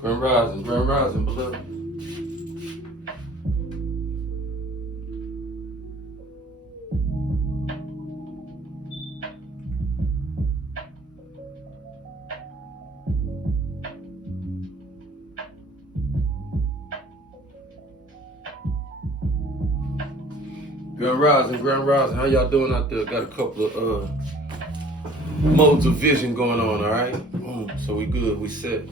Grand Rising, beloved. Grand Rising. How y'all doing out there? Got a couple of modes of vision going on, all right? So we good, we set.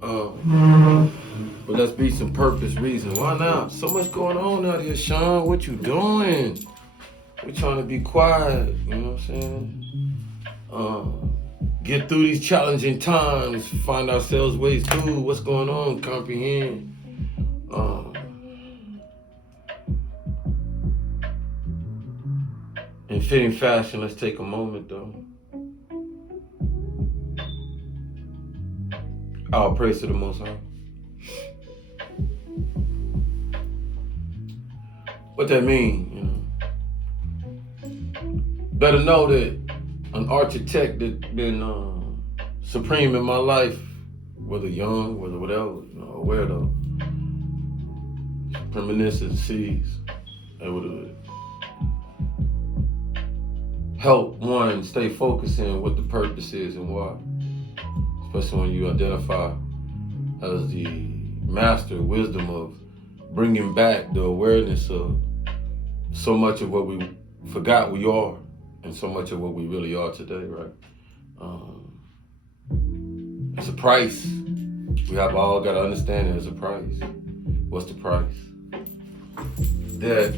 But let's be some purpose, reason. Why not? So much going on out here, Sean. What you doing? We trying to be quiet, you know what I'm saying? Get through these challenging times, find ourselves ways through what's going on, comprehend. In fitting fashion, let's take a moment though. All praise to the Most High. What that mean, Better know that an architect that been supreme in my life, whether young, whether whatever, aware though, reminiscences, able to help one stay focused in what the purpose is and why. Especially when you identify as the master wisdom of bringing back the awareness of so much of what we forgot we are and so much of what we really are today, right? It's a price. We have all got to understand there's a price. What's the price? That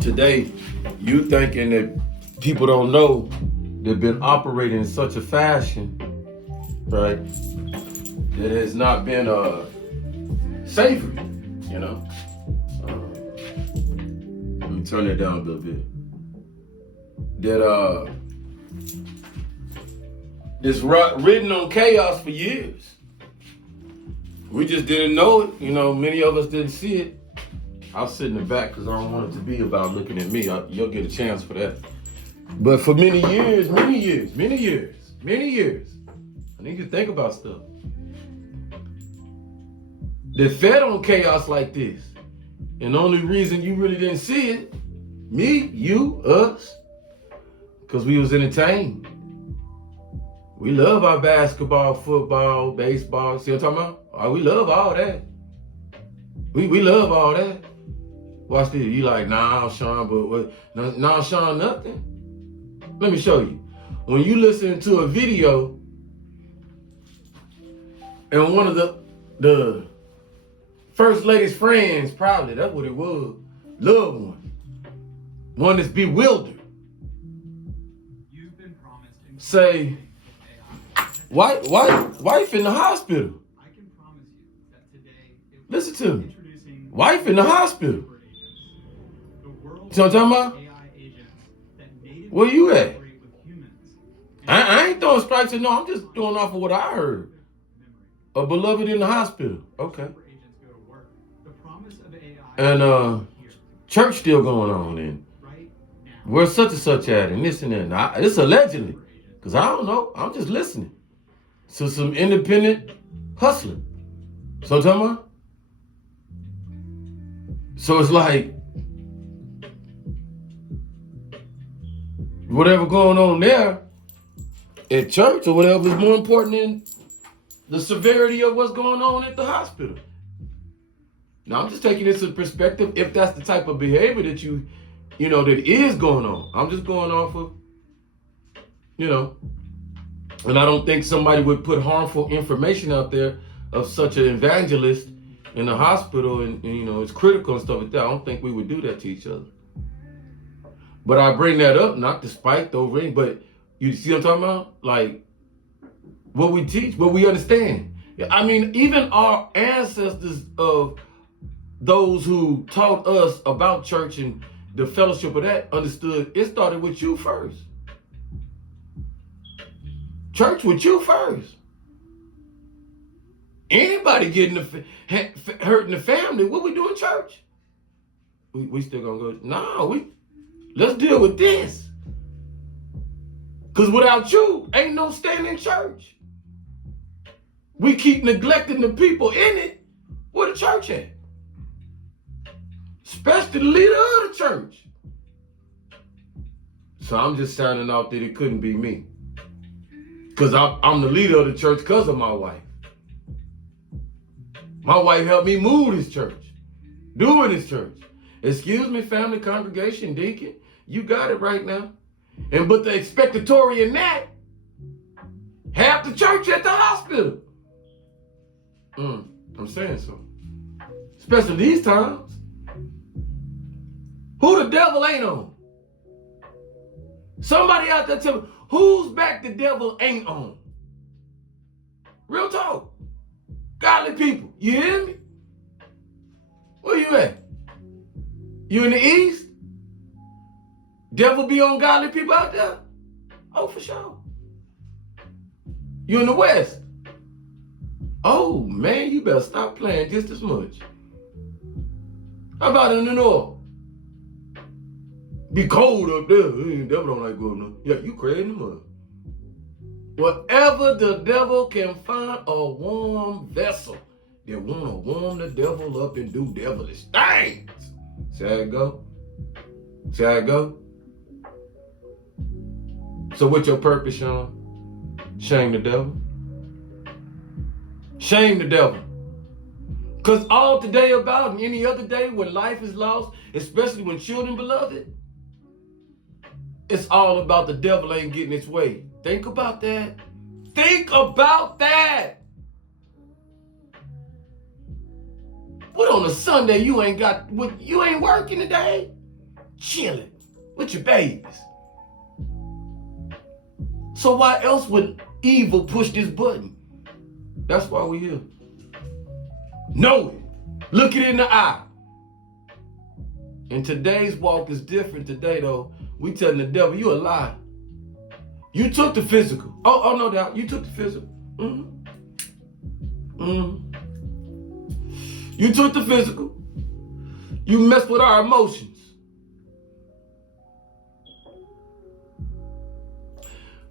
today, you thinking that people don't know they've been operating in such a fashion, right, that has not been savory, Let me turn that down a little bit. That it's ridden on chaos for years. We just didn't know it. Many of us didn't see it. I'll sit in the back because I don't want it to be about looking at me. You'll get a chance for that. But for many years, I need to think about stuff. They fed on chaos like this. And the only reason you really didn't see it, me, you, us, because we was entertained. We love our basketball, football, baseball. See what I'm talking about? We love all that. We love all that. Watch this. You like, nah, Sean, but what? Nah, Sean, nothing. Let me show you. When you listen to a video and one of the first lady's friends, probably, that's what it was, loved one that's bewildered, You've been promised say, wife in the hospital. I can promise you that today Listen to me. introducing Wife in the hospital. the world See what I'm talking about? AI agents that natively Where you at? operate with humans. I ain't throwing strikes at no, I'm just going off of what I heard. A beloved in the hospital. Okay. Super agents go to work. The promise of AI And is here, church still going on and right now. where's such and such at and this and that. Now, it's allegedly, because I don't know. I'm just listening to some independent hustling. So I'm talking about? So it's like, whatever going on there at church or whatever is more important than the severity of what's going on at the hospital. Now, I'm just taking this into perspective if that's the type of behavior that that is going on. I'm just going off of, and I don't think somebody would put harmful information out there of such an evangelist in the hospital and it's critical and stuff like that. I don't think we would do that to each other. But I bring that up, not to spite the ring, but you see what I'm talking about? Like, what we teach, what we understand. I mean, even our ancestors of those who taught us about church and the fellowship of that understood it started with you first. Church with you first. Anybody getting hurting the family, what we do in church? We still gonna go, no, let's deal with this. Because without you, ain't no standing church. We keep neglecting the people in it. Where the church at? Especially the leader of the church. So I'm just signing off that it couldn't be me. Because I'm the leader of the church because of my wife. My wife helped me move this church, doing this church. Excuse me, family, congregation, deacon, you got it right now. But the expectatory in that, half the church at the hospital. I'm saying so. Especially these times. Who the devil ain't on? Somebody out there tell me, whose back the devil ain't on? Real talk. Godly people. You hear me? Where you at? You in the East? Devil be on godly people out there? Oh, for sure. You in the West? Oh, man, you better stop playing just as much. How about in the North? Be cold up there. Devil don't like going up there. Yeah, you crazy in the mud. Whatever the devil can find a warm vessel that want to warm the devil up and do devilish things. See how it go? See how it go? So what's your purpose, Sean? Shame the devil. Shame the devil. Because all today about and any other day when life is lost, especially when children beloved, it's all about the devil ain't getting its way. Think about that. Think about that. What on a Sunday you ain't working today? Chilling with your babies. So why else would evil push this button? That's why we're here. Know it. Look it in the eye. And today's walk is different today though. We telling the devil, you a lie. You took the physical. Oh, no doubt. You took the physical. You took the physical. You messed with our emotions.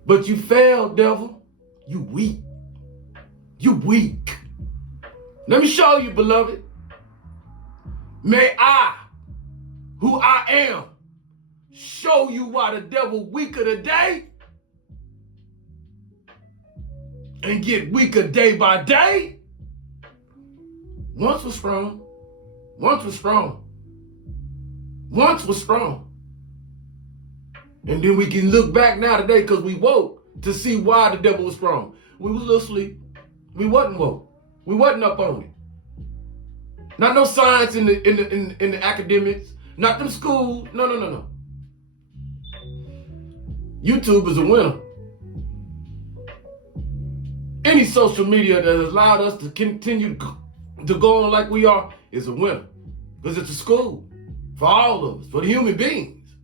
But you failed, devil. You weak. You weak. Let me show you, beloved. May I, who I am, show you why the devil weaker today and get weaker day by day. Once was strong. Once was strong. Once was strong. And then we can look back now today because we woke to see why the devil was strong. We was a little asleep. We wasn't woke. We wasn't up on it. Not no science in the academics. Not them schools. No. YouTube is a winner. Any social media that has allowed us to continue to go on like we are is a winner. Because it's a school for all of us, for the human beings.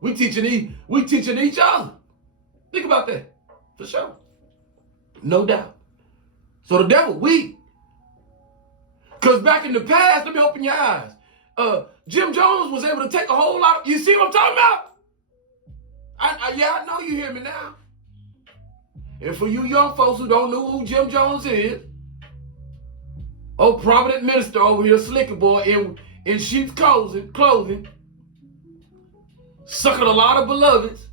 We teaching each other. Think about that, for sure. No doubt. So the devil weak. Because back in the past, let me open your eyes. Jim Jones was able to take a whole lot. You see what I'm talking about? I know you hear me now. And for you young folks who don't know who Jim Jones is, prominent minister over here, slicker boy in sheep's clothing, sucking a lot of beloveds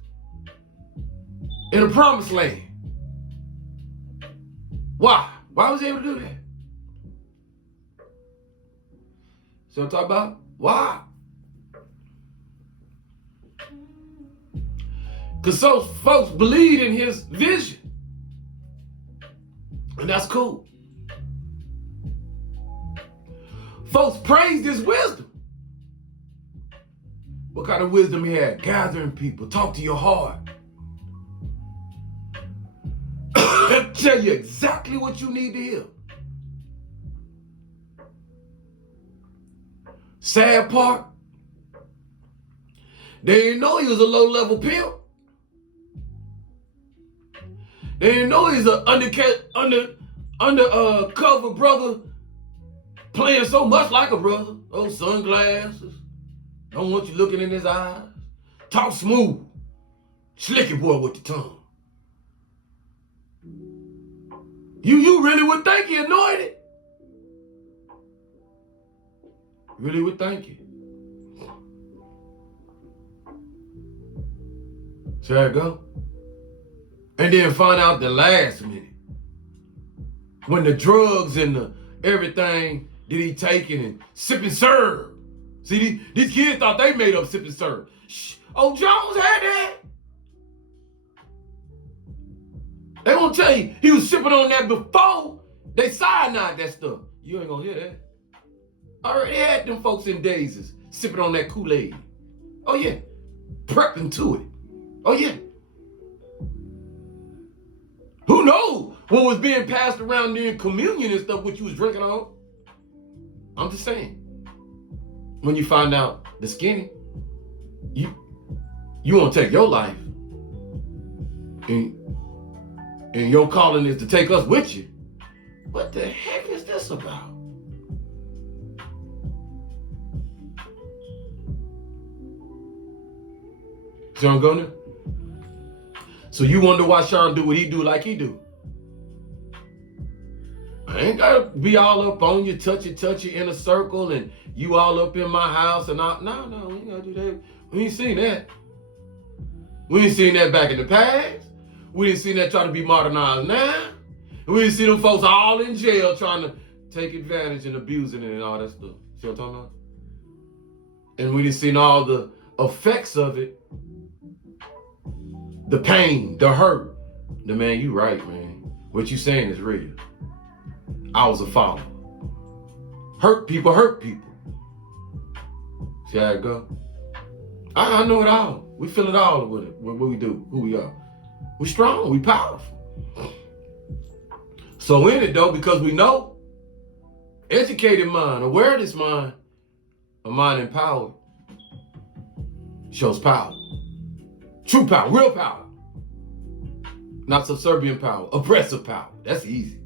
in the promised land. Why? Why was he able to do that? So I'm talking about why? Because those folks believe in his vision. And that's cool. Folks praised his wisdom. What kind of wisdom he had? Gathering people, talk to your heart. Tell you exactly what you need to hear. Sad part, they didn't know he was a low-level pimp. They didn't know he's an undercover brother playing so much like a brother. Those sunglasses. Don't want you looking in his eyes. Talk smooth. Slicky boy with the tongue. You really would think he anointed. Really would think it. See how it go? And then find out the last minute. When the drugs and the everything that he taking and sip and serve. See, these kids thought they made up sip and serve. Shh. Oh, Jones had that. They gonna tell you he was sipping on that before they cyanide that stuff. You ain't gonna hear that. I already had them folks in daisies sipping on that Kool-Aid. Oh yeah, prepping to it. Oh yeah. Who knows what was being passed around in communion and stuff what you was drinking on? I'm just saying. When you find out the skinny, you want to take your life, and your calling is to take us with you. What the heck is this about? See where I'm going? So you wonder why Sean do what he do like he do. I ain't gotta be all up on you, touchy in a circle, and you all up in my house and all. No, we ain't gotta do that. We ain't seen that. We ain't seen that back in the past. We ain't seen that try to be modernized now. We ain't seen them folks all in jail trying to take advantage and abusing it and all that stuff. See what I'm talking about? And we didn't seen all the effects of it. The pain, the hurt. The man, you right, man. What you saying is real. I was a follower. Hurt people. See how it go? I know it all. We feel it all with it. What we do, who we are. We strong, we powerful. So in it though, because we know, educated mind, awareness mind, a mind empowered shows power. True power, real power. Not subservient power, oppressive power. That's easy.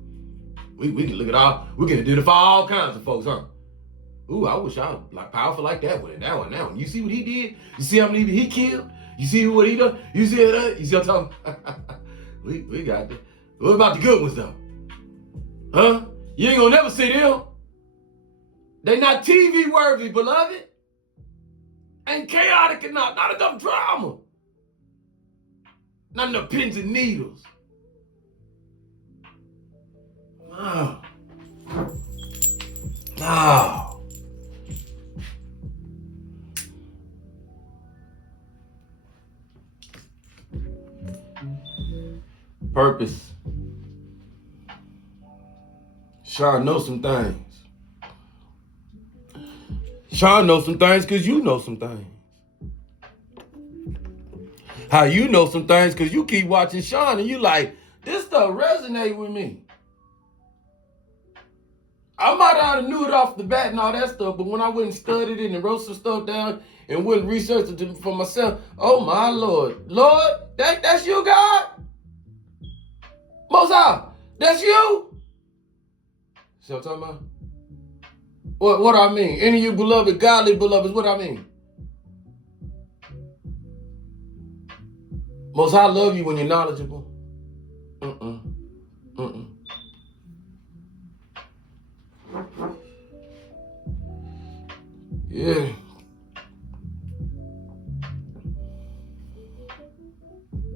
We can look at we can identify all kinds of folks, huh? Ooh, I wish I was like powerful like that one and that one, that one. You see what he did? You see how many he killed? You see what he done? You see that? You see what I'm talking? we got that. What about the good ones though? Huh? You ain't gonna never see them. They not TV worthy, beloved. Ain't chaotic enough. Not enough drama. Not enough pins and needles. No. Purpose. Sean knows some things. Sean knows some things because you know some things. How you know some things because you keep watching Sean and you like, this stuff resonate with me. I might not have knew it off the bat and all that stuff, but when I went and studied it and wrote some stuff down and went and researched it for myself, oh my Lord. Lord, that's you, God? Most High, that's you? See what I'm talking about? What I mean? Any of you beloved, godly beloveds, what I mean? Most High love you when you're knowledgeable. Yeah.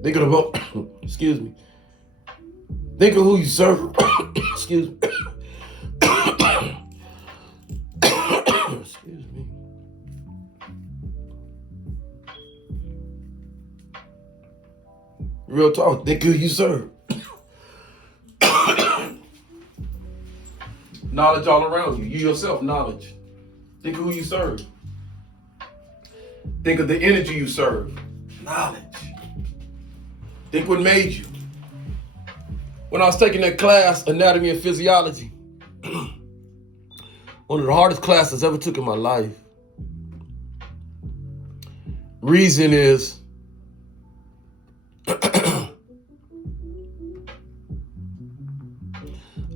Think of the excuse me. Think of who you serve. Excuse me. Excuse me. Real talk. Think of who you serve. Knowledge all around you. You yourself, knowledge. Think of who you serve. Think of the energy you serve. Knowledge. Think what made you. When I was taking that class, Anatomy and Physiology, one of the hardest classes I ever took in my life. Reason is,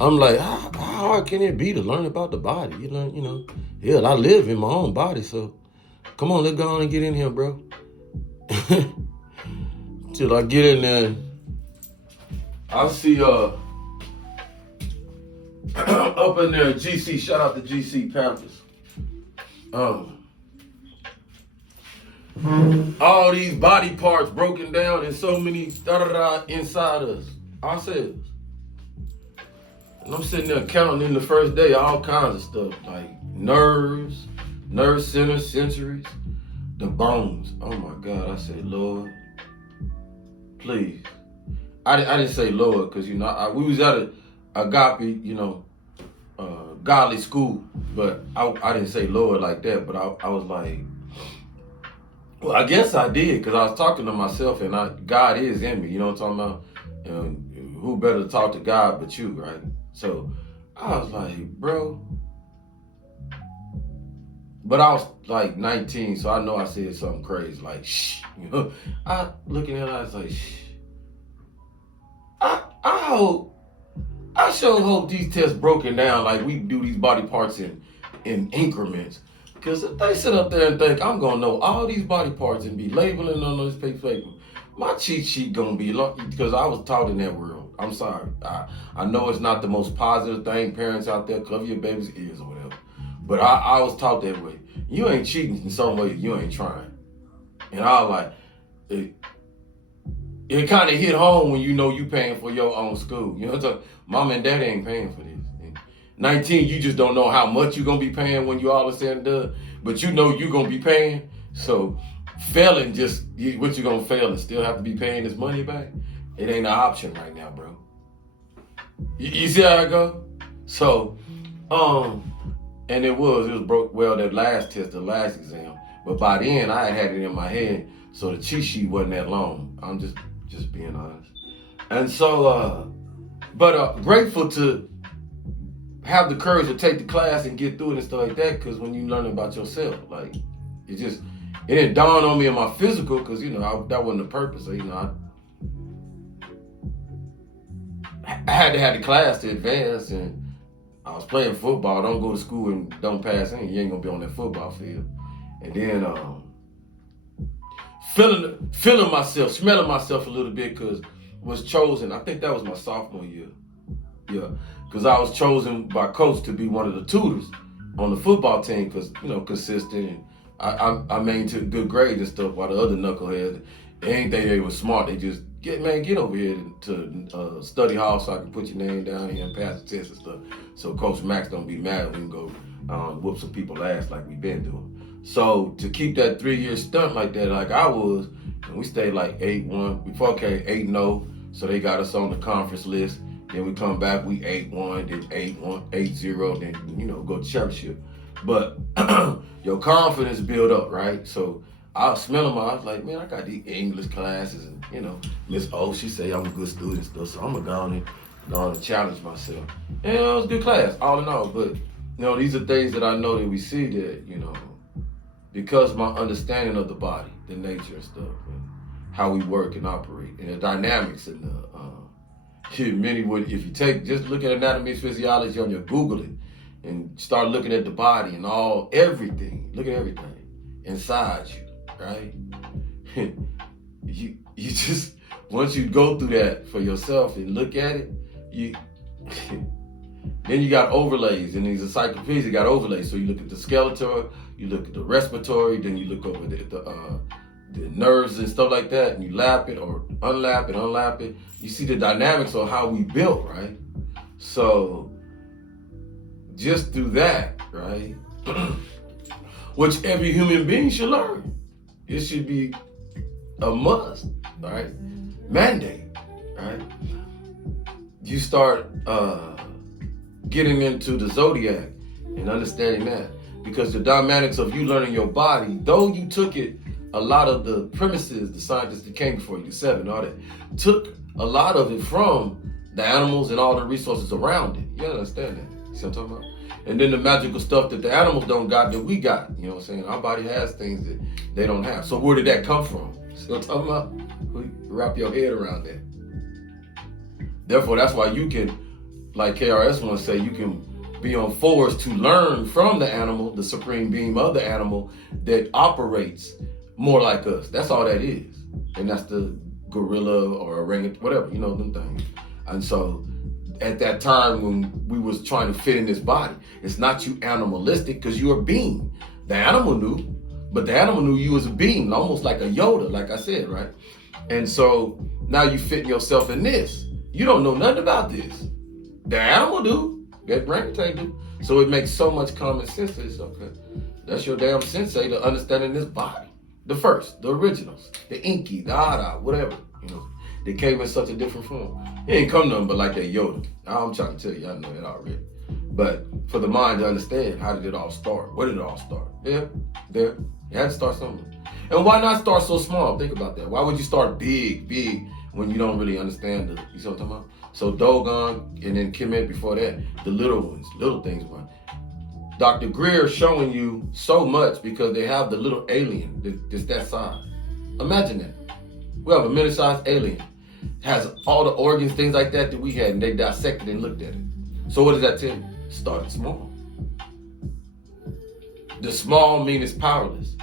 I'm like, how hard can it be to learn about the body? You know, hell, I live in my own body, so come on, let's go on and get in here, bro. Till I get in there, I see up in there, GC, shout out to GC Panthers. All these body parts broken down and so many da-da-da inside us, ourselves. And I'm sitting there counting in the first day all kinds of stuff, like nerves, nerve centers, sensories, the bones. Oh my God, I said, Lord, please. I didn't say Lord, because, we was at a agape, godly school, but I didn't say Lord like that, but I was like, well, I guess I did, because I was talking to myself, and God is in me, you know what I'm talking about? Who better to talk to God but you, right? So I was like, bro. But I was like 19, so I know I said something crazy, like, shh. I looking at it, I was like, shh. I sure hope these tests broken down like we do these body parts in increments. Because if they sit up there and think I'm going to know all these body parts and be labeling on this paper, my cheat sheet going to be lucky, because I was taught in that world. I'm sorry. I know it's not the most positive thing. Parents out there, cover your baby's ears or whatever. But I was taught that way. You ain't cheating in some way, you ain't trying. And I was like, it kind of hit home when you know you paying for your own school. You know what I'm saying? Mom and dad ain't paying for this. And 19, you just don't know how much you're going to be paying when you all is said and done. But you know you're going to be paying. So failing what you're going to fail and still have to be paying this money back, it ain't an option right now, bro. You see how I go? So, and it was broke, well, that last test, the last exam. But by then, I had it in my head, so the cheat sheet wasn't that long. I'm just being honest. And so, grateful to have the courage to take the class and get through it and stuff like that, because when you learn about yourself, like, it didn't dawn on me in my physical, because, that wasn't the purpose. So, I had to have the class to advance, and I was playing football. Don't go to school and don't pass in. You ain't gonna be on that football field. And then feeling myself, smelling myself a little bit, because was chosen. I think that was my sophomore year. Yeah, because I was chosen by coach to be one of the tutors on the football team, because consistent, and I maintained good grades and stuff. While the other knuckleheads, they ain't think they were smart. They just get over here to study hall so I can put your name down here and pass the test and stuff. So Coach Max don't be mad when we can go whoop some people's ass like we been doing. So to keep that 3-year stunt like that, like I was, and we stayed like 8-1. Before okay, 8-0. So they got us on the conference list. Then we come back, we 8-1, then 8-1, 8-0, then go to championship. But your confidence build up, right? So I was smelling I was like, man, I got these English classes, and Miss O, she say I'm a good student and stuff, so I'm gonna go on and challenge myself. And it was a good class, all in all. But these are things that I know that we see that, because my understanding of the body, the nature and stuff, and how we work and operate, and the dynamics and the many would, if you just look at anatomy and physiology on your Google it and start looking at the body and everything, look at everything inside you, right? you just, once you go through that for yourself and look at it, then you got overlays, and these encyclopedias, you got overlays. So you look at the skeletal, you look at the respiratory, then you look over the nerves and stuff like that, and you lap it or unlap it. You see the dynamics of how we built, right? So just through that, right, which every human being should learn. It should be a must, right? Mandate, right? You start getting into the zodiac and understanding that, because the dynamics of you learning your body, though you took it, a lot of the premises, the scientists that came before you, the 7, all that, took a lot of it from the animals and all the resources around it. You understand that? See what I'm talking about? And then the magical stuff that the animals don't got that we got. You know what I'm saying? Our body has things that they don't have. So where did that come from? See what I'm talking about? Wrap your head around that. Therefore, that's why you can, like KRS wants to say, you can be on force to learn from the animal, the supreme being of the animal that operates more like us. That's all that is. And that's the gorilla or orangutan, whatever, them things. And so at that time when we was trying to fit in this body. It's not you animalistic because you're a being. The animal knew, but the animal knew you as a being, almost like a Yoda, like I said, right? And so now you fit yourself in this. You don't know nothing about this. The animal do. That orangutan do. So it makes so much common sense that it's okay. That's your damn sensei to understanding this body. The first, the originals, the Inky, the Ada, whatever, you know. They came in such a different form. It ain't come nothing but like that Yoda. I'm trying to tell you, I know that already. But for the mind to understand, how did it all start? Where did it all start? There. It had to start somewhere. And why not start so small? Think about that. Why would you start big, when you don't really understand the, you see what I'm talking about? So Dogon and then Kemet before that, the little ones, little things, man. Dr. Greer showing you so much because they have the little alien, just that size. Imagine that. We have a mini-sized alien. Has all the organs, things like that we had, and they dissected and looked at it. So what does that tell you? Started small. The small mean it's powerless.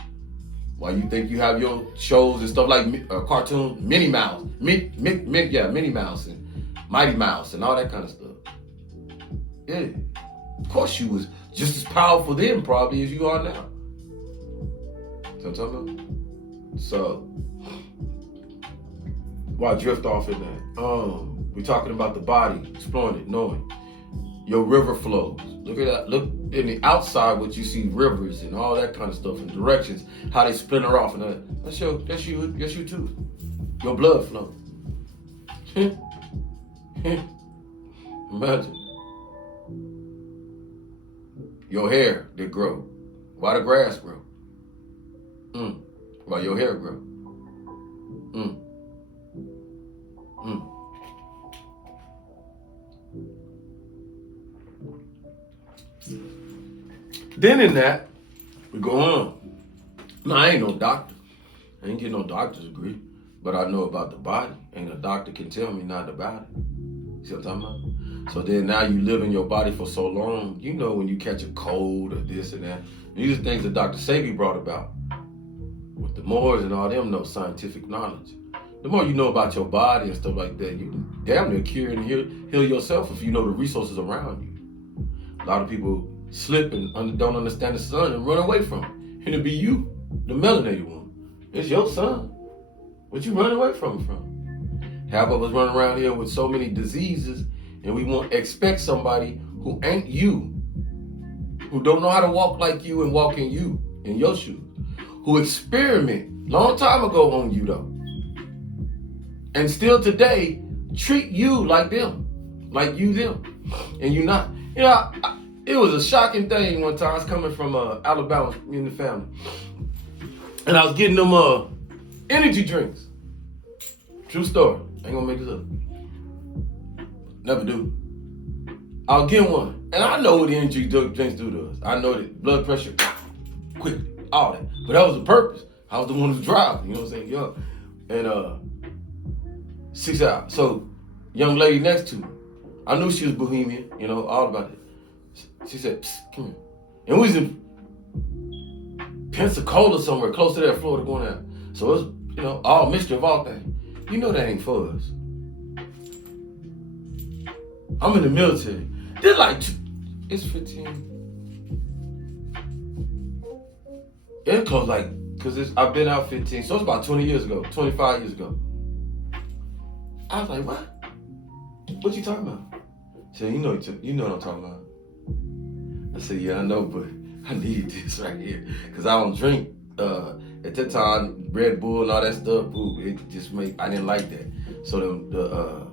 Why you think you have your shows and stuff like cartoons, Minnie Mouse, Minnie Mouse and Mighty Mouse and all that kind of stuff. Yeah, of course you was just as powerful then probably as you are now. See what I'm talking about? So, why drift off in that? We're talking about the body, exploring it, knowing. Your river flows. Look at that. Look in the outside, what you see, rivers and all that kind of stuff, and directions, how they splinter off, and that's you too. Your blood flow. Imagine. Your hair that grow. Why the grass grow? Why your hair grow? Then in that, we go on. Now, I ain't no doctor. I ain't get no doctor's degree, but I know about the body, and a doctor can tell me not about it. See what I'm talking about? So then now you live in your body for so long, you know when you catch a cold or this and that. These are things that Dr. Sebi brought about. With the Moors and all them know scientific knowledge. The more you know about your body and stuff like that, you can damn near cure and heal yourself if you know the resources around you. A lot of people slip and don't understand the sun and run away from it. And it'll be you, the melanated one. It's your son. What you run away from it from? Half of us run around here with so many diseases, and we won't expect somebody who ain't you, who don't know how to walk like you and walk in you, in your shoes, who experiment long time ago on you though, and still today treat you like them, like you them, and you not. You know, it was a shocking thing one time. I was coming from Alabama in the family, and I was getting them energy drinks. True story. I ain't gonna make this up. Never do. I'll get one, and I know what the energy drinks do to us. I know that blood pressure, quickly, all that. But that was the purpose. I was the one who's driving. You know what I'm saying? Yo, and 6 hours. So, young lady next to me, I knew she was Bohemian. You know, all about it. She said, "Psst, come here." And we was in Pensacola somewhere, close to that Florida going out. So it was, you know, all mystery of all things. You know that ain't for us. I'm in the military. They're like, it's 15. It close like, cause I've been out 15, so it's about 20 years ago, 25 years ago. I was like, what? What you talking about? She said, you know what I'm talking about. I said, yeah, I know, but I need this right here. Cause I don't drink, at that time, Red Bull and all that stuff, ooh, it just I didn't like that. So the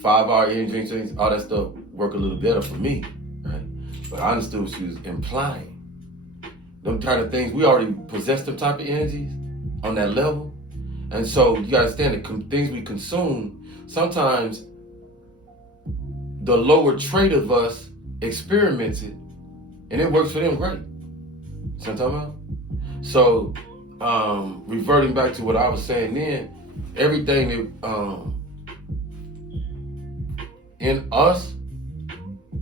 5-hour energy drinks, all that stuff work a little better for me, right? But I understood what she was implying. Them kind of things, we already possess them type of energies on that level. And so you gotta understand that things we consume, sometimes the lower trait of us experiments it, and it works for them great. See what I'm talking about? So, reverting back to what I was saying then, everything that in us,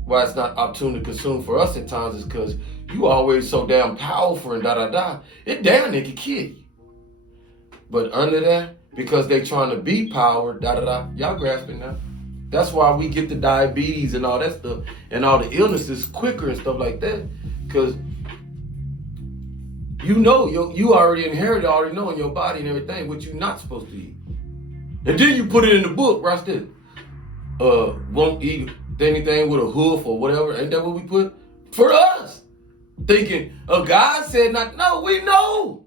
why it's not opportune to consume for us at times is because you always so damn powerful and it damn near can kill you. But under that, because they trying to be power, y'all grasping now? That's why we get the diabetes and all that stuff and all the illnesses quicker and stuff like that. Because you already inherited, already know in your body and everything what you're not supposed to eat. And then you put it in the book, right there. Won't eat anything with a hoof or whatever. Ain't that what we put? For us. Thinking, God said not. No, we know.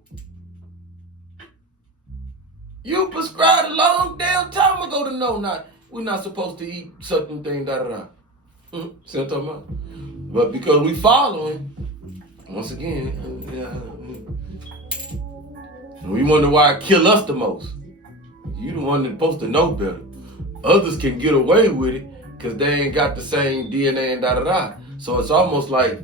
You prescribed a long damn time ago to know not. We're not supposed to eat certain things, See what I'm talking about? But because we following, once again, we wonder why it kill us the most. You the one that's supposed to know better. Others can get away with it because they ain't got the same DNA and So it's almost like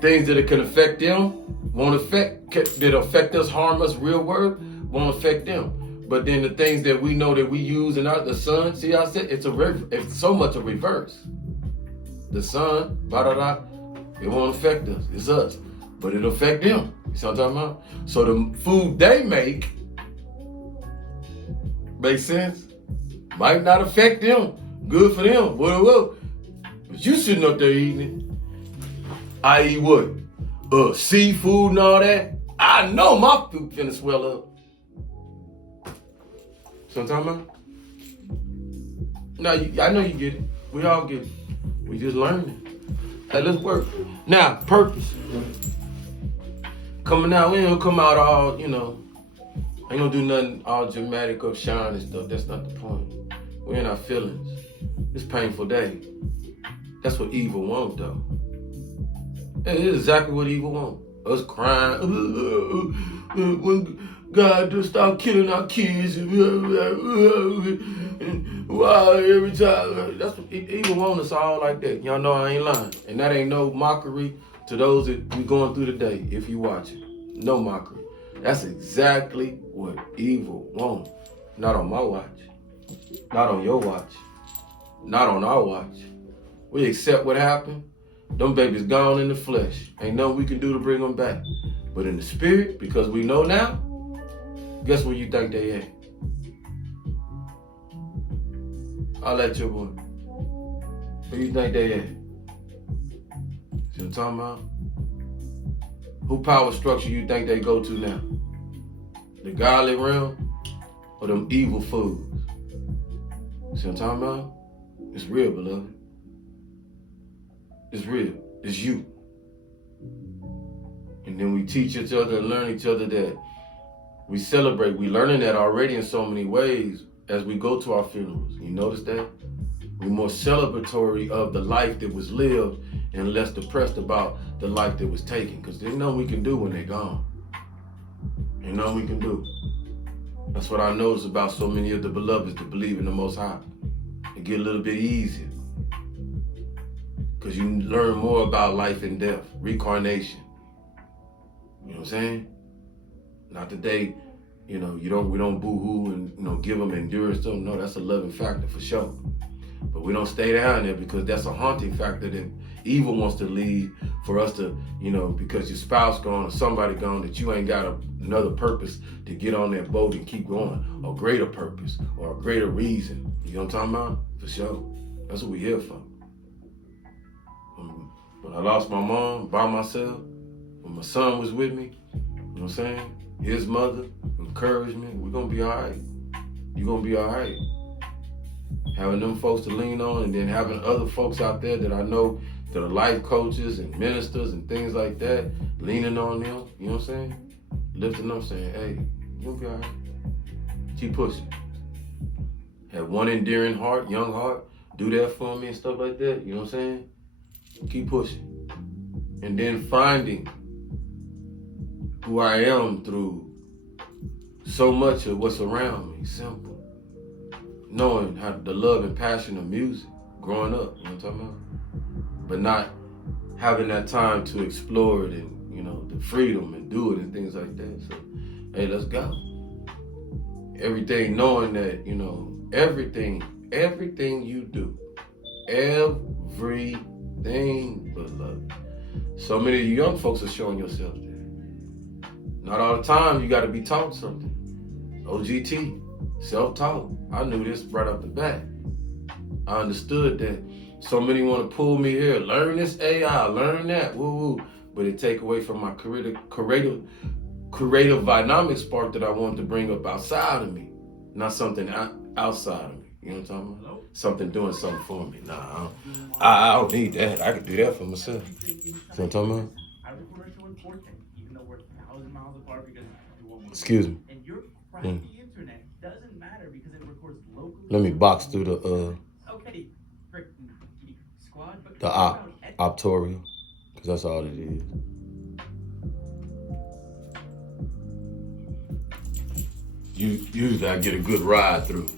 things that can affect them won't affect, that affect us, harm us, real world, won't affect them. But then the things that we know that we use in the sun, see how I said, it's so much a reverse. The sun, it won't affect us, it's us. But it'll affect them, you see what I'm talking about? So the food they make, makes sense? Might not affect them, good for them, whoa. But you sitting up there eating it. I eat what? Seafood and all that. I know my food finna swell up. So I'm talking about? No, I know you get it. We all get it. We just learning. Hey, let's work. Now, purpose. Coming out, we ain't gonna come out all, ain't gonna do nothing all dramatic or shine and stuff. That's not the point. We in our feelings. It's a painful day. That's what evil wants, though. It is exactly what evil wants. Us crying. When God just start killing our kids. Wow, every time. That's what evil wants us all like that. Y'all know I ain't lying. And that ain't no mockery to those that we going through today, if you watch it. No mockery. That's exactly what evil wants. Not on my watch. Not on your watch. Not on our watch. We accept what happened. Them babies gone in the flesh. Ain't nothing we can do to bring them back. But in the spirit, because we know now, guess where you think they at? I'll let you boy. Where you think they at? See what I'm talking about? Who power structure you think they go to now? The godly realm or them evil fools? See what I'm talking about? It's real, beloved. It's real. It's you. And then we teach each other and learn each other that we celebrate. We learning that already in so many ways as we go to our funerals. You notice that? We're more celebratory of the life that was lived and less depressed about the life that was taken. Because there's nothing we can do when they're gone. Ain't nothing we can do. That's what I notice about so many of the beloveds that believe in the Most High. It get a little bit easier. Because you learn more about life and death, reincarnation. You know what I'm saying? Not that they, we don't boo-hoo and, give them endurance to them. No, that's a loving factor for sure. But we don't stay down there because that's a haunting factor that evil wants to leave for us to, because your spouse gone or somebody gone, that you ain't got another purpose to get on that boat and keep going, or a greater purpose or a greater reason. You know what I'm talking about? For sure. That's what we here for. When I lost my mom by myself, when my son was with me, you know what I'm saying? His mother encouraged me, we're gonna be all right. You're gonna be all right. Having them folks to lean on, and then having other folks out there that I know that are life coaches and ministers and things like that, leaning on them, you know what I'm saying? Lifting them, saying, hey, you're gonna be all right. Keep pushing. Have one endearing heart, young heart, do that for me and stuff like that, you know what I'm saying? Keep pushing. And then finding who I am through so much of what's around me. Simple. Knowing how the love and passion of music, growing up, you know what I'm talking about? But not having that time to explore it and, the freedom and do it and things like that. So, hey, let's go. Everything, knowing that, everything you do, everything, beloved. So many of you young folks are showing yourself there. Not all the time you got to be taught something. OGT, Self-taught. I knew this right off the bat. I understood that. So many want to pull me here, learn this AI, learn that, woo-woo. But it take away from my creative dynamic spark that I wanted to bring up outside of me. Not something outside of me. You know what I'm talking about? Something doing something for me. Nah, I don't need that. I can do that for myself. You know what I'm talking about? I record a show in 4K, even though we're 1,000 miles apart because you won't. Excuse me. And your crappy internet doesn't matter because it records locally. Let me box through the Okay, squad, but the optorial, because that's all it is. Usually I get a good ride through.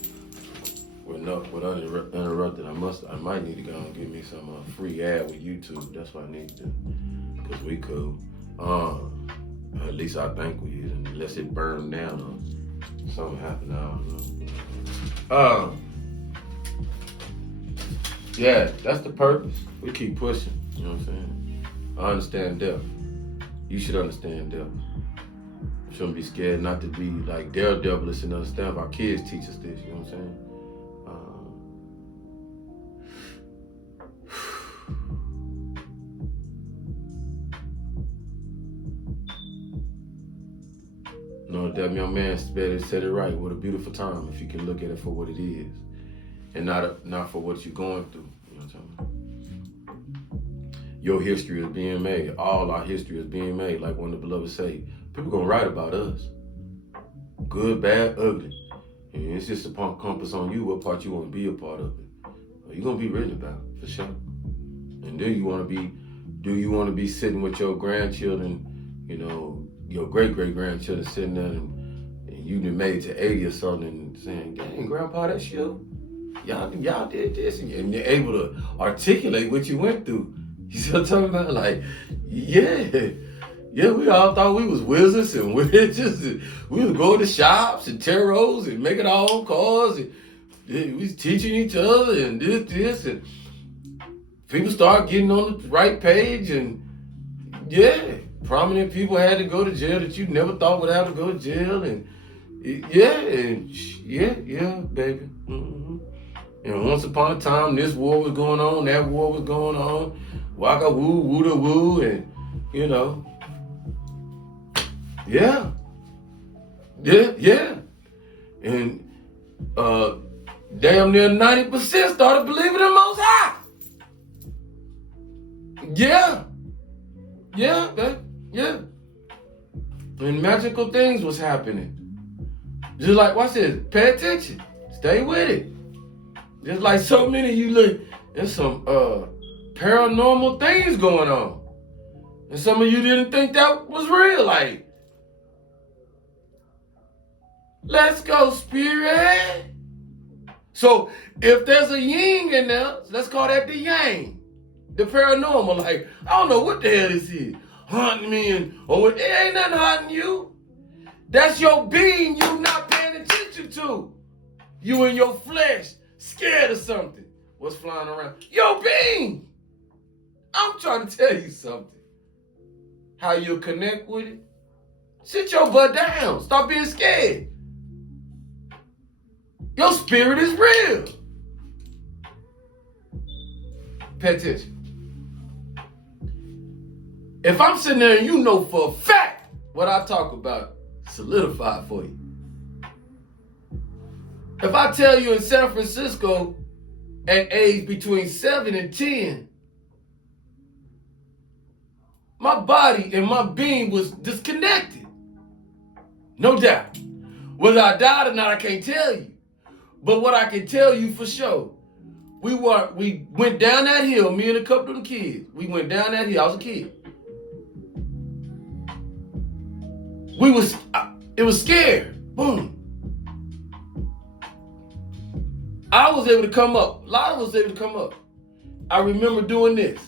Without interrupted, I might need to go and give me some free ad with YouTube. That's what I need to do, because we cool. At least I think we is, unless it burned down or something happened. I don't know. Yeah, that's the purpose. We keep pushing. You know what I'm saying? I understand depth. You should understand depth. Shouldn't be scared not to be like daredevilish and understand. Our kids teach us this. You know what I'm saying? No, that young man said it right. What a beautiful time if you can look at it for what it is, and not for what you're going through. You know what I'm saying? Your history is being made. All our history is being made. Like one of the beloved say, people gonna write about us. Good, bad, ugly. And it's just a compass on you what part you want to be a part of it. You're gonna be written about, for sure. And do you want to be sitting with your grandchildren, you know, your great-great-grandchildren sitting there and you done made it to 80 or something and saying, dang, Grandpa, that's you. Y'all did this. And you're able to articulate what you went through. You see what I'm talking about? Like, yeah, we all thought we was wizards and witches. And we was going to shops and tarots and making our own cars. And we was teaching each other and this. And people start getting on the right page. And yeah, prominent people had to go to jail that you never thought would have to go to jail. And yeah, baby. Mm-hmm. And once upon a time, this war was going on, that war was going on. Waka woo, woo da woo, and you know. Yeah. And damn near 90% started believing in the Most High. Yeah. And magical things was happening. Just like, watch this, pay attention, stay with it. Just like so many of you look, there's some paranormal things going on. And some of you didn't think that was real. Like, let's go, spirit. So if there's a yin in there, let's call that the yang. The paranormal. Like, I don't know what the hell this is. Hunting me it ain't nothing hunting you. That's your being you not paying attention to. You in your flesh, scared of something. What's flying around? Your being. I'm trying to tell you something. How you connect with it? Sit your butt down. Stop being scared. Your spirit is real. Pay attention. If I'm sitting there and you know for a fact what I talk about, solidified for you. If I tell you in San Francisco at age between 7 and 10, my body and my being was disconnected. No doubt. Whether I died or not, I can't tell you. But what I can tell you for sure, we went down that hill, me and a couple of them kids. We went down that hill. I was a kid. It was scared. Boom. I was able to come up. A lot of us was able to come up. I remember doing this.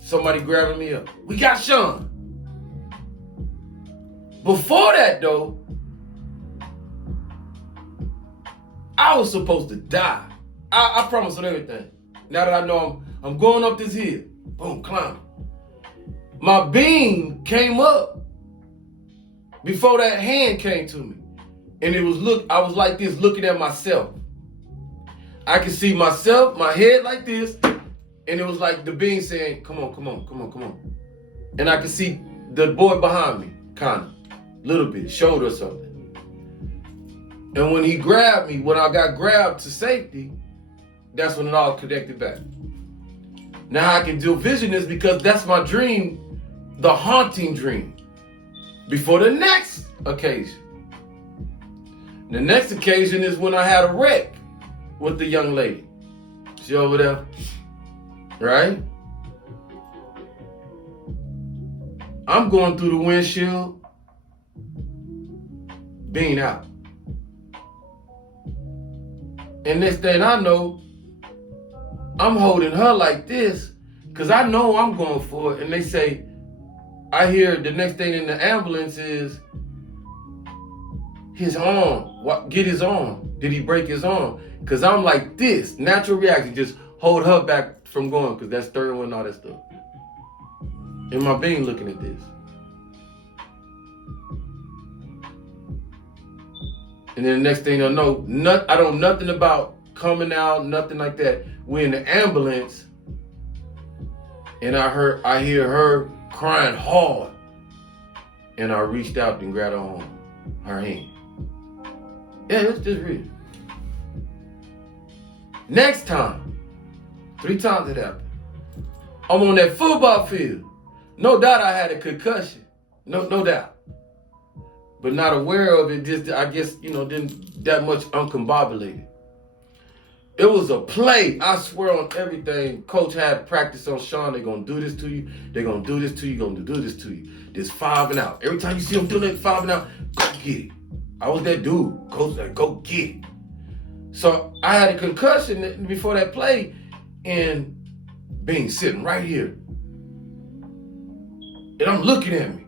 Somebody grabbing me up. We got Sean. Before that, though, I was supposed to die. I promise on everything. Now that I know I'm going up this hill. Boom, climb. My being came up before that hand came to me. And I was like this, looking at myself. I could see myself, my head like this, and it was like the being saying, come on, come on, come on, come on. And I could see the boy behind me, kind of, little bit, shoulder or something. And when he grabbed me, when I got grabbed to safety, that's when it all connected back. Now I can do vision this because that's my dream, the haunting dream. Before the next occasion. The next occasion is when I had a wreck with the young lady. She over there, right? I'm going through the windshield, being out. And next thing I know, I'm holding her like this, because I know I'm going for it. And they say, I hear the next thing in the ambulance is his arm. What? Get his arm. Did he break his arm? Because I'm like this, natural reaction, just hold her back from going, because that's third one and all that stuff. And my being looking at this. And then the next thing I know, I don't know nothing about coming out, nothing like that. We're in the ambulance, and I hear her crying hard. And I reached out and grabbed her hand. Yeah, it's just real. Next time, 3 times it happened. I'm on that football field. No doubt I had a concussion. No doubt. But not aware of it, just, I guess, didn't that much uncombobulated. It was a play. I swear on everything. Coach had practice on Sean. They're going to do this to you. They're going to do this to you. Going to do this to you. This 5 and out. Every time you see them doing that 5 and out, go get it. I was that dude. Coach said, go get it. So I had a concussion before that play, and being sitting right here. And I'm looking at me.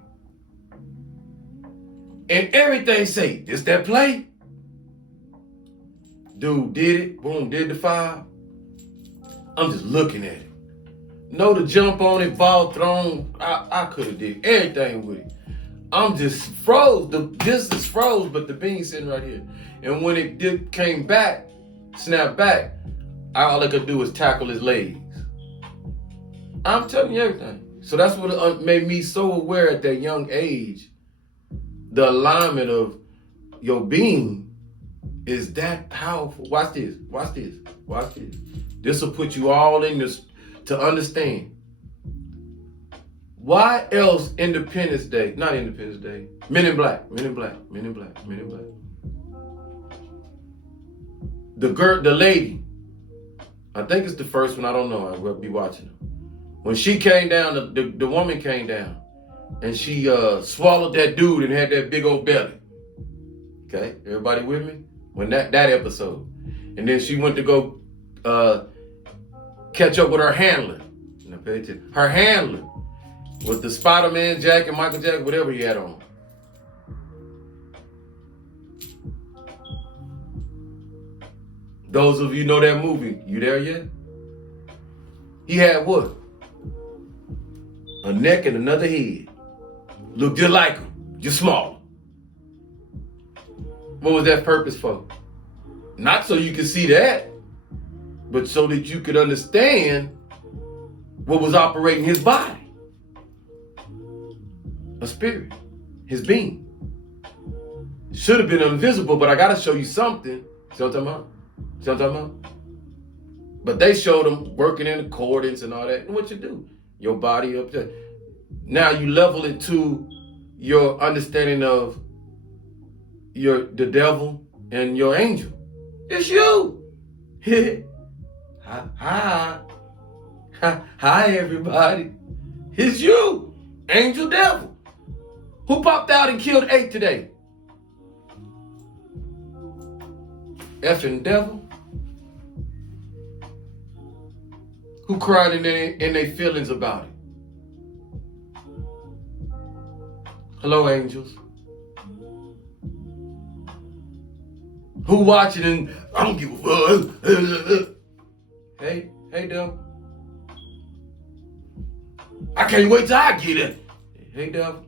And everything say, this that play? Dude did it. Boom, did the 5. I'm just looking at it. No to jump on it, ball thrown. I could have did everything with it. I'm just froze. The distance froze, but the bean sitting right here. And when it came back, snapped back, all I could do was tackle his legs. I'm telling you everything. So that's what made me so aware at that young age. The alignment of your being is that powerful. Watch this. Watch this. Watch this. This will put you all in this to understand. Why else Independence Day, not Independence Day, Men in Black. The lady, I think it's the first one, I don't know, I will be watching them. When she came down, the woman came down, and she swallowed that dude and had that big old belly. Okay, everybody with me? When that episode. And then she went to go catch up with her handler. Now pay attention. Her handler with the Spider-Man jacket, Michael Jackson, whatever he had on. Those of you know that movie. You there yet? He had what? A neck and another head. Looked just like him, just smaller. What was that purpose for? Not so you could see that, but so that you could understand what was operating his body. A spirit, his being. Should have been invisible, but I gotta show you something. See what I'm talking about? See what I'm talking about? But they showed him working in accordance and all that. And what you do? Your body up there. Now you level it to your understanding of the devil and your angel. It's you. Hi, everybody. It's you, angel devil. Who popped out and killed 8 today? Effing devil. Who cried in their feelings about it? Hello, angels. Who watching and I don't give a fuck. Hey, devil. I can't wait till I get it. Hey, devil.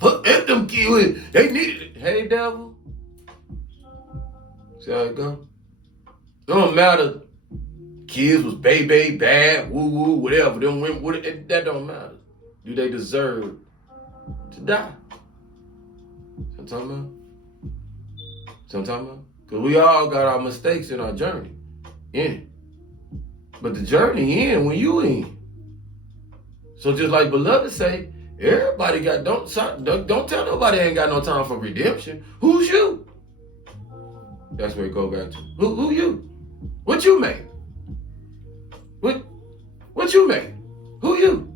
Let them kill it. They needed it. Hey, devil. See how it go? It don't matter. Kids was baby, bad, woo woo, whatever. Them women, that don't matter. Do they deserve to die? See what I'm talking about? See what I'm talking about? Because we all got our mistakes in our journey. In it. But the journey in when you in. So just like Beloved say, everybody got, don't tell nobody ain't got no time for redemption. Who's you? That's where it go back to. Who you? What you make? What you make? Who you?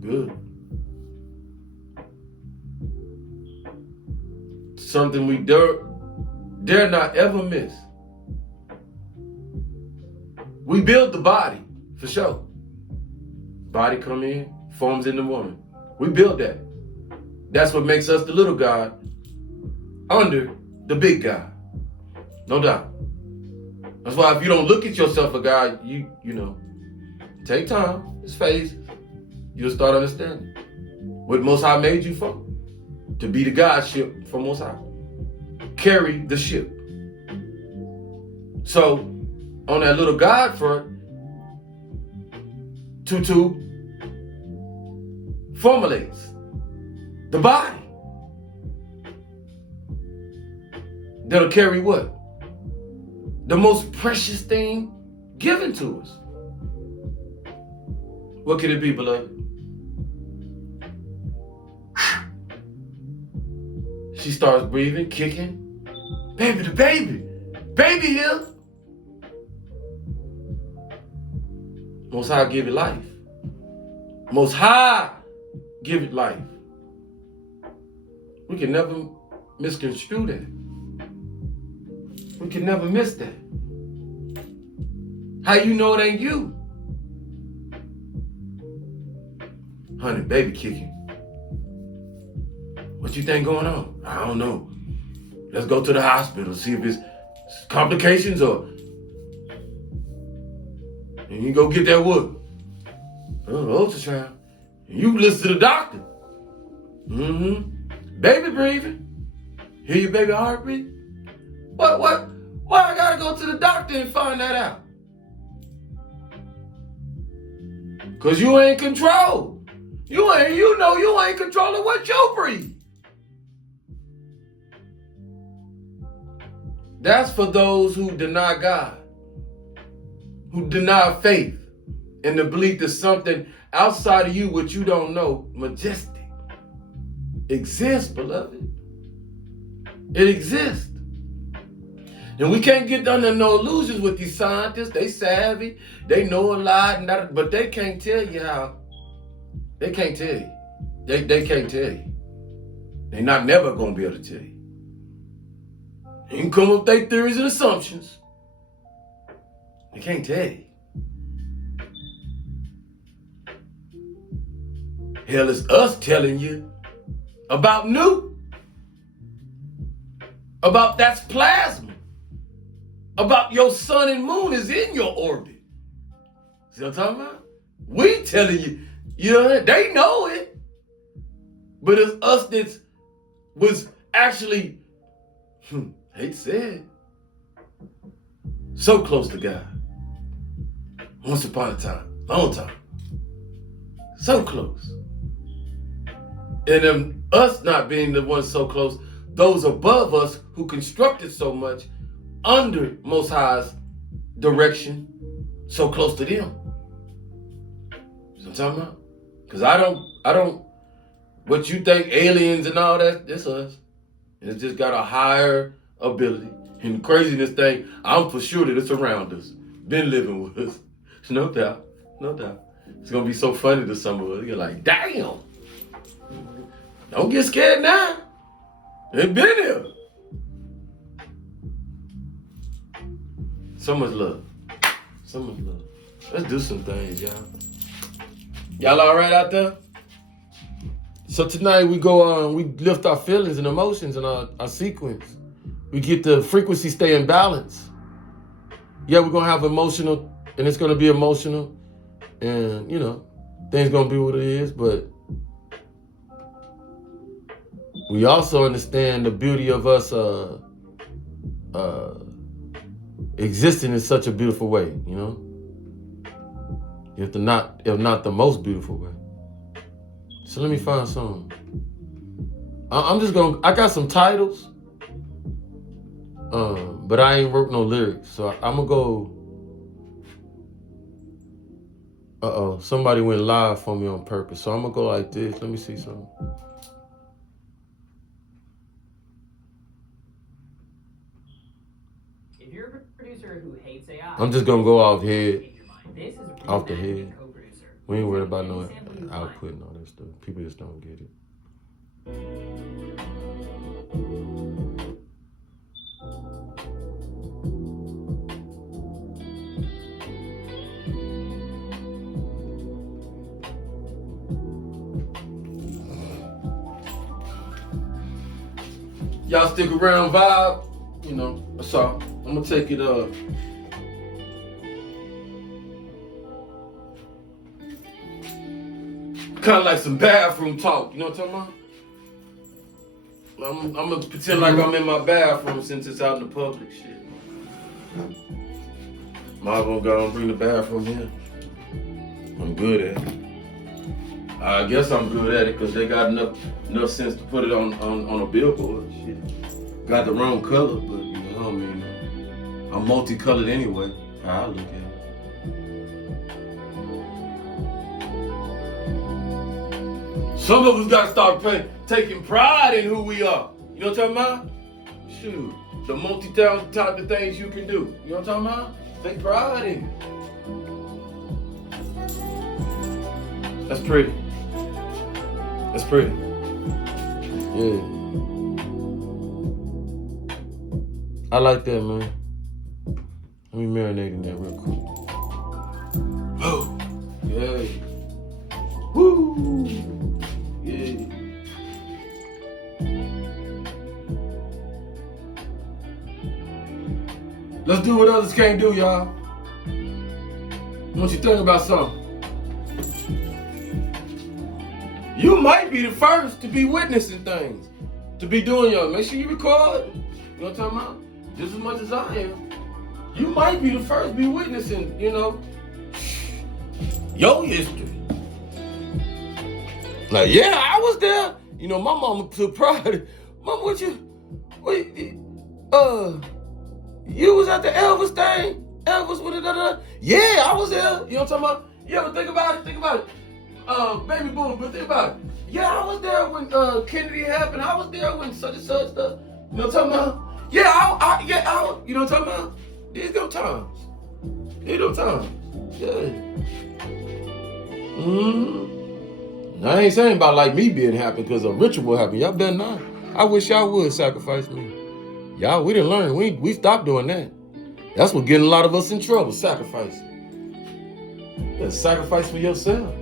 Good. Something we dare not ever miss. We build the body, for sure. Body come in, forms in the woman. We build that. That's what makes us the little God under the big God. No doubt. That's why if you don't look at yourself a God, you know, take time, it's phases. You'll start understanding what Most High made you for. To be the God ship for Most High. Carry the ship. So, on that little God front, Tutu formulates the body that'll carry what? The most precious thing given to us. What could it be, beloved? She starts breathing, kicking. Baby, the baby. Baby here. Most High give it life. Most High give it life. We can never misconstrue that. We can never miss that. How you know it ain't you? Honey, baby kicking. What you think going on? I don't know. Let's go to the hospital, see if it's complications or... And you go get that what? Ultrasound. And you listen to the doctor. Baby breathing. Hear your baby heartbeat. What? Why I gotta go to the doctor and find that out? Cause you ain't control. You ain't controlling what you breathe. That's for those who deny God, who deny faith, and the belief that something outside of you, which you don't know, majestic, exists, beloved. It exists. And we can't get under no illusions with these scientists. They savvy, they know a lot, but they can't tell you how. They can't tell you. They can't tell you. They're not never gonna be able to tell you. They can come up with their theories and assumptions. They can't tell you. Hell, it's us telling you about new. About that's plasma. About your sun and moon is in your orbit. See what I'm talking about? We telling you, they know it. But it's us that was actually, hate to say it, so close to God. Once upon a time, long time. So close. And us not being the ones so close, those above us who constructed so much under Most High's direction, so close to them. You know what I'm talking about? Because I don't, what you think aliens and all that, it's us. It's just got a higher ability. And the craziness thing, I'm for sure that it's around us. Been living with us. No doubt. No doubt. It's going to be so funny to some of us. You're like, damn. Don't get scared now. They've been here. So much love. So much love. Let's do some things, y'all. Y'all all right out there? So tonight we go on, we lift our feelings and emotions in our sequence. We get the frequency stay in balance. Yeah, we're going to have emotional, and it's going to be emotional. And, things going to be what it is. But we also understand the beauty of us existing in such a beautiful way, you know? If not the most beautiful way. So let me find some. I got some titles, but I ain't wrote no lyrics. So I'm gonna go. Somebody went live for me on purpose. So I'm gonna go like this. Let me see something. If you're a producer who hates AI, I'm just gonna go off head, this is off the head. co-producer. We ain't worried about no Any sample you output and all that stuff. People just don't get it. Y'all stick around, vibe. You know, that's all. I'm gonna take it kind of like some bathroom talk. You know what I'm talking about? I'm gonna pretend like I'm in my bathroom since it's out in the public shit. Might as well go and bring the bathroom here. I'm good at it. I guess I'm good at it because they got enough sense to put it on a billboard. Shit. Got the wrong color, but you know, I mean, I'm multicolored anyway. How I look at it. Some of us gotta start taking pride in who we are. You know what I'm talking about? Shoot, the multi-talented type of things you can do. You know what I'm talking about? Take pride in it. That's pretty. That's pretty. Yeah. I like that, man. Let me marinate in that real quick. Oh, yeah. Woo. Yeah. Let's do what others can't do, y'all. What you think about something? You might be the first to be witnessing things, to be doing your. Make sure you record. You know what I'm talking about? Just as much as I am. You might be the first to be witnessing, you know, your history. Like, yeah, I was there. You know, my mama took pride. Mama, you was at the Elvis thing? Elvis with it, Yeah, I was there. You know what I'm talking about? You ever think about it? Think about it. Baby boom, but think about it. Yeah, I was there when Kennedy happened. I was there when such and such stuff. You know what I'm talking about? Yeah, you know what I'm talking about? These them times. Yeah. I ain't saying about like me being happy because a ritual happened. Y'all better not. I wish y'all would sacrifice me. Y'all, we didn't learn. We stopped doing that. That's what getting a lot of us in trouble, sacrifice. Yeah, sacrifice for yourself.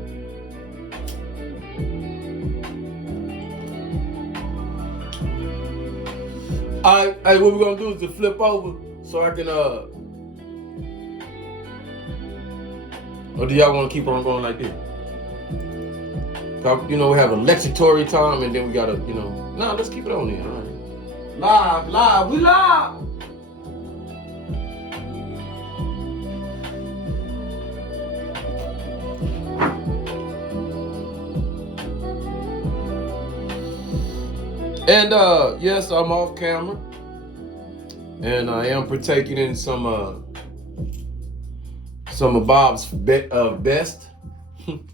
Alright, what we're gonna do is to flip over so I can or do y'all wanna keep on going like this? You know, we have a lectionary time and then we gotta, you know. Nah, let's keep it on there, all right. Live, we live! And yes, I'm off camera. And I am partaking in some of Bob's best.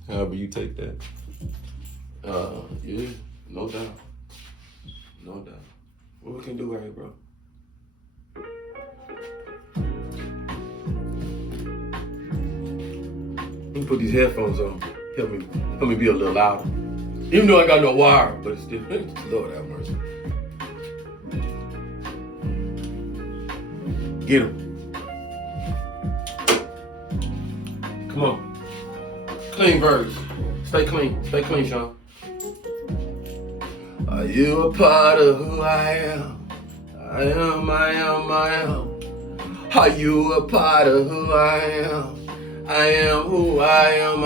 However you take that. Yeah, no doubt. No doubt. What we can do right here, bro? Let me put these headphones on. Help me be a little louder. Even though I got no wire, but it's still, Lord have mercy. Get him. Come on. Clean birds. Stay clean, Sean. Are you a part of who I am? I am. Are you a part of who I am? I am who I am.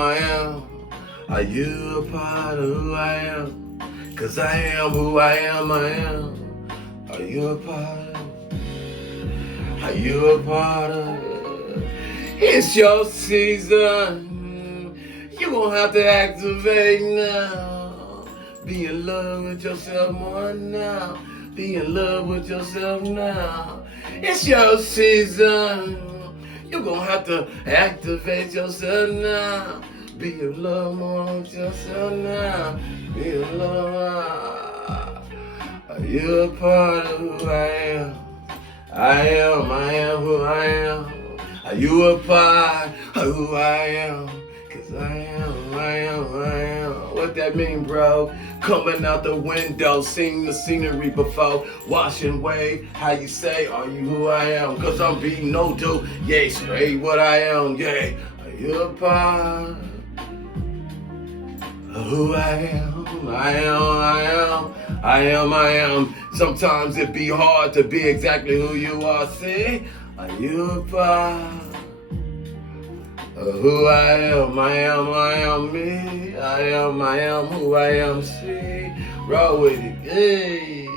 Are you a part of who I am? 'Cause I am who I am. Are you a part of it? Are you a part of it? It's your season. You gon' have to activate now. Be in love with yourself more now. Be in love with yourself now. It's your season. You gon' have to activate yourself now. Be in love more with yourself now. Be in love. Are you a part of who I am? I am who I am. Are you a part of who I am? 'Cause I am. What that mean, bro? Coming out the window, seeing the scenery before, washing wave. How you say, are you who I am? 'Cause I'm being no dude. Yeah, straight what I am. Yeah, are you a part of who I am? I am. Sometimes it be hard to be exactly who you are. See, are you a part of who I am? I am me. I am who I am. See, roll with it. Hey.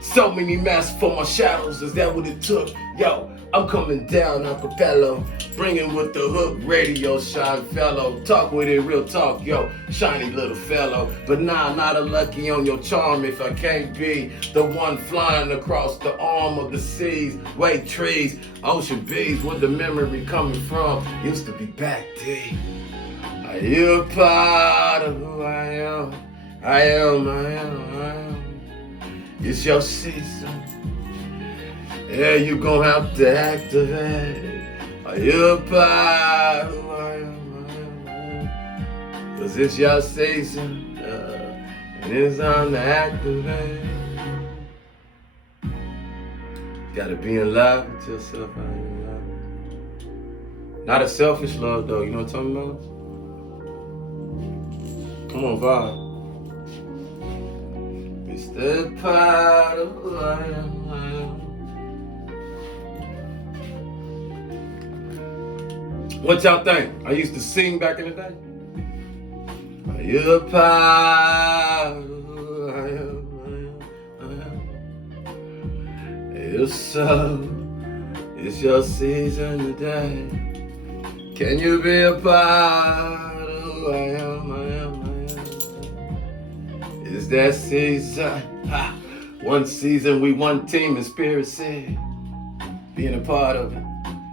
So many masks for my shadows. Is that what it took? Yo, I'm coming down acapella, bringing with the hook radio, shine fellow. Talk with it, real talk, yo, shiny little fellow. But nah, not a lucky on your charm if I can't be the one flying across the arm of the seas. Wait, trees, ocean bees, where the memory coming from? Used to be back deep. Are you a part of who I am? I am. It's your season. Yeah, you gon' have to activate. Are you a part of who I am? 'Cause it's your season, and it's time to activate. Gotta be in love with yourself. Not a selfish love though, you know what I'm talking about? Come on, vibe. It's the part of who I am. What y'all think? I used to sing back in the day. Are you a part of who I am? If so, it's your season today. Can you be a part of who I am? It's that season. Ha. One season, we one team in spirit said. Being a part of it.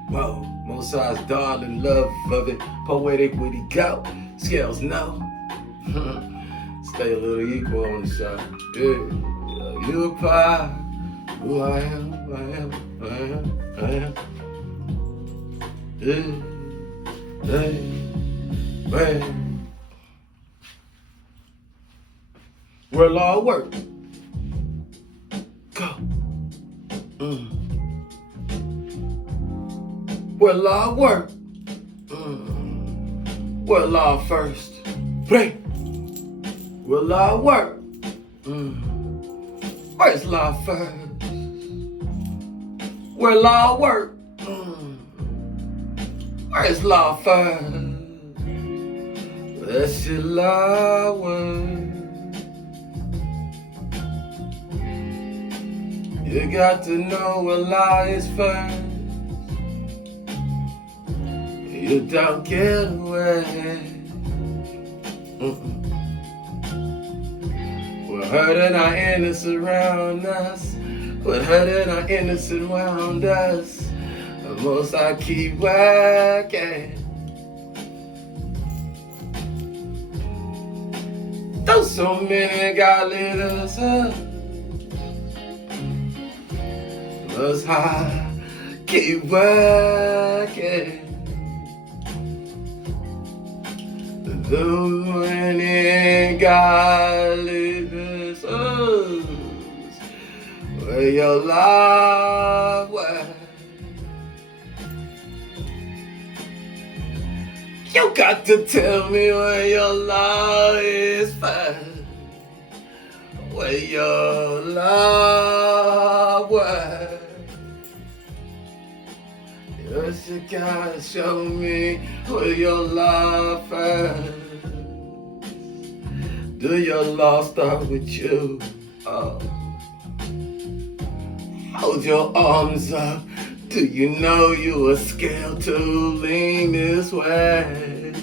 Whoa. Mozart's darling love of it. Poetic witty go. Scales no. Stay a little equal on the side. Yeah. You a part. Who I am. Yeah. Hey. Man. Where law work. Go. Where law work. Where law first. Play. Where law work. Where's law first? Where law work. Where's law first? Where's your law work? You got to know where law is first. You don't get away. We're hurting our innocent around us. We're hurting our innocent around us. The most I keep working. Though so many got lit us up. Most I keep working. Though many got lit us up. Where your love was. You got to tell me where your love is found. Where your love was. Yes, you gotta show me where your love is. Do your law start with you? Oh. Hold your arms up. Do you know you are scared to lean this way?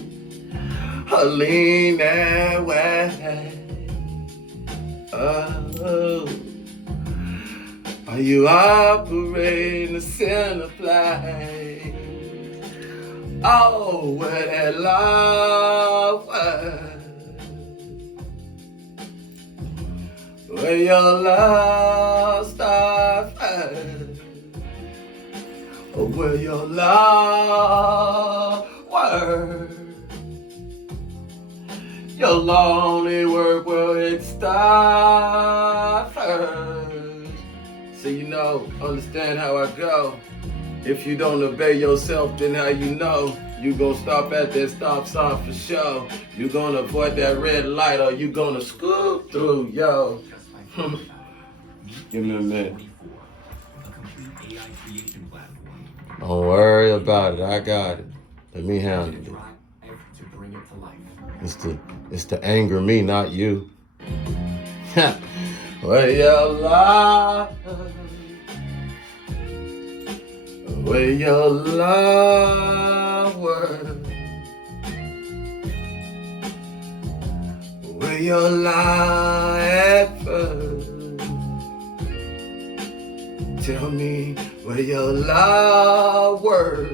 Or lean that way? Oh. Are you operating the center play? Oh, where that love was. Where your love starts first. Where your love works. Your lonely work where it starts first. So you know, understand how I go. If you don't obey yourself, then how you know? You gonna stop at that stop sign for sure. You gonna avoid that red light or you gonna scoop through, yo. Give me a minute. Don't worry about it, I got it. Let me handle it. It's to anger me, not you. Where your love, where your love works, where your love at first. Tell me where your love works.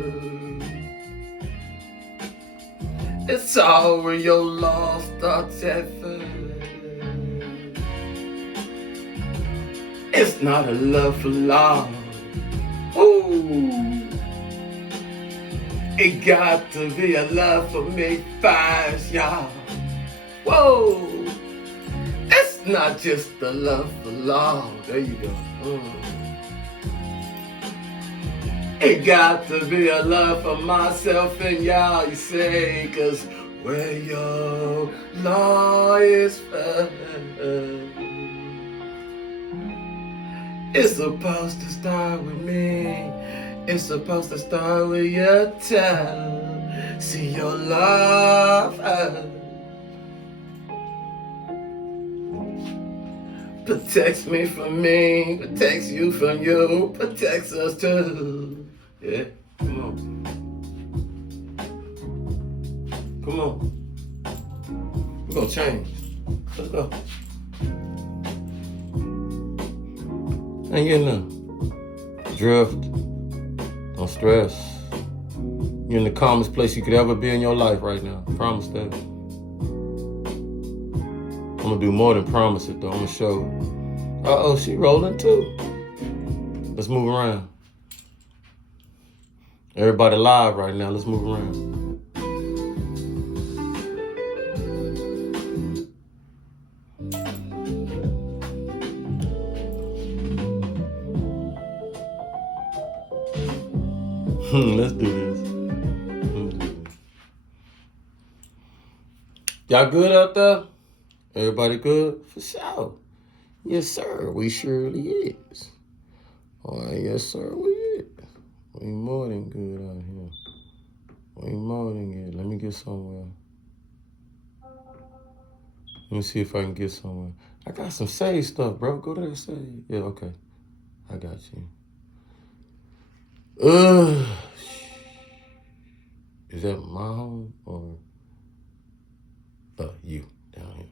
It's all where your love starts at first. It's not a love for love. Ooh. It got to be a love for me first, y'all. Whoa. It's not just a love for love. There you go. It got to be a love for myself and y'all, you say, 'cause where your law is found, it's supposed to start with me. It's supposed to start with your child. See your love protects me from me, protects you from you, protects us too. Yeah, come on. Come on. We're gonna change. Let's go. Ain't getting nothing. Drift. Don't stress. You're in the calmest place you could ever be in your life right now. Promise that. I'm gonna do more than promise it though. I'm gonna show. Uh-oh, she rolling too. Let's move around. Everybody live right now. Let's move around. Let's do this. Y'all good out there? Everybody good? For sure. Yes, sir. We surely is. All right, yes, sir. We is. We more than good out here. We more than good. Let me get somewhere. Let me see if I can get somewhere. I got some save stuff, bro. Go to that save. Yeah, okay. I got you. Is that my home or you down here?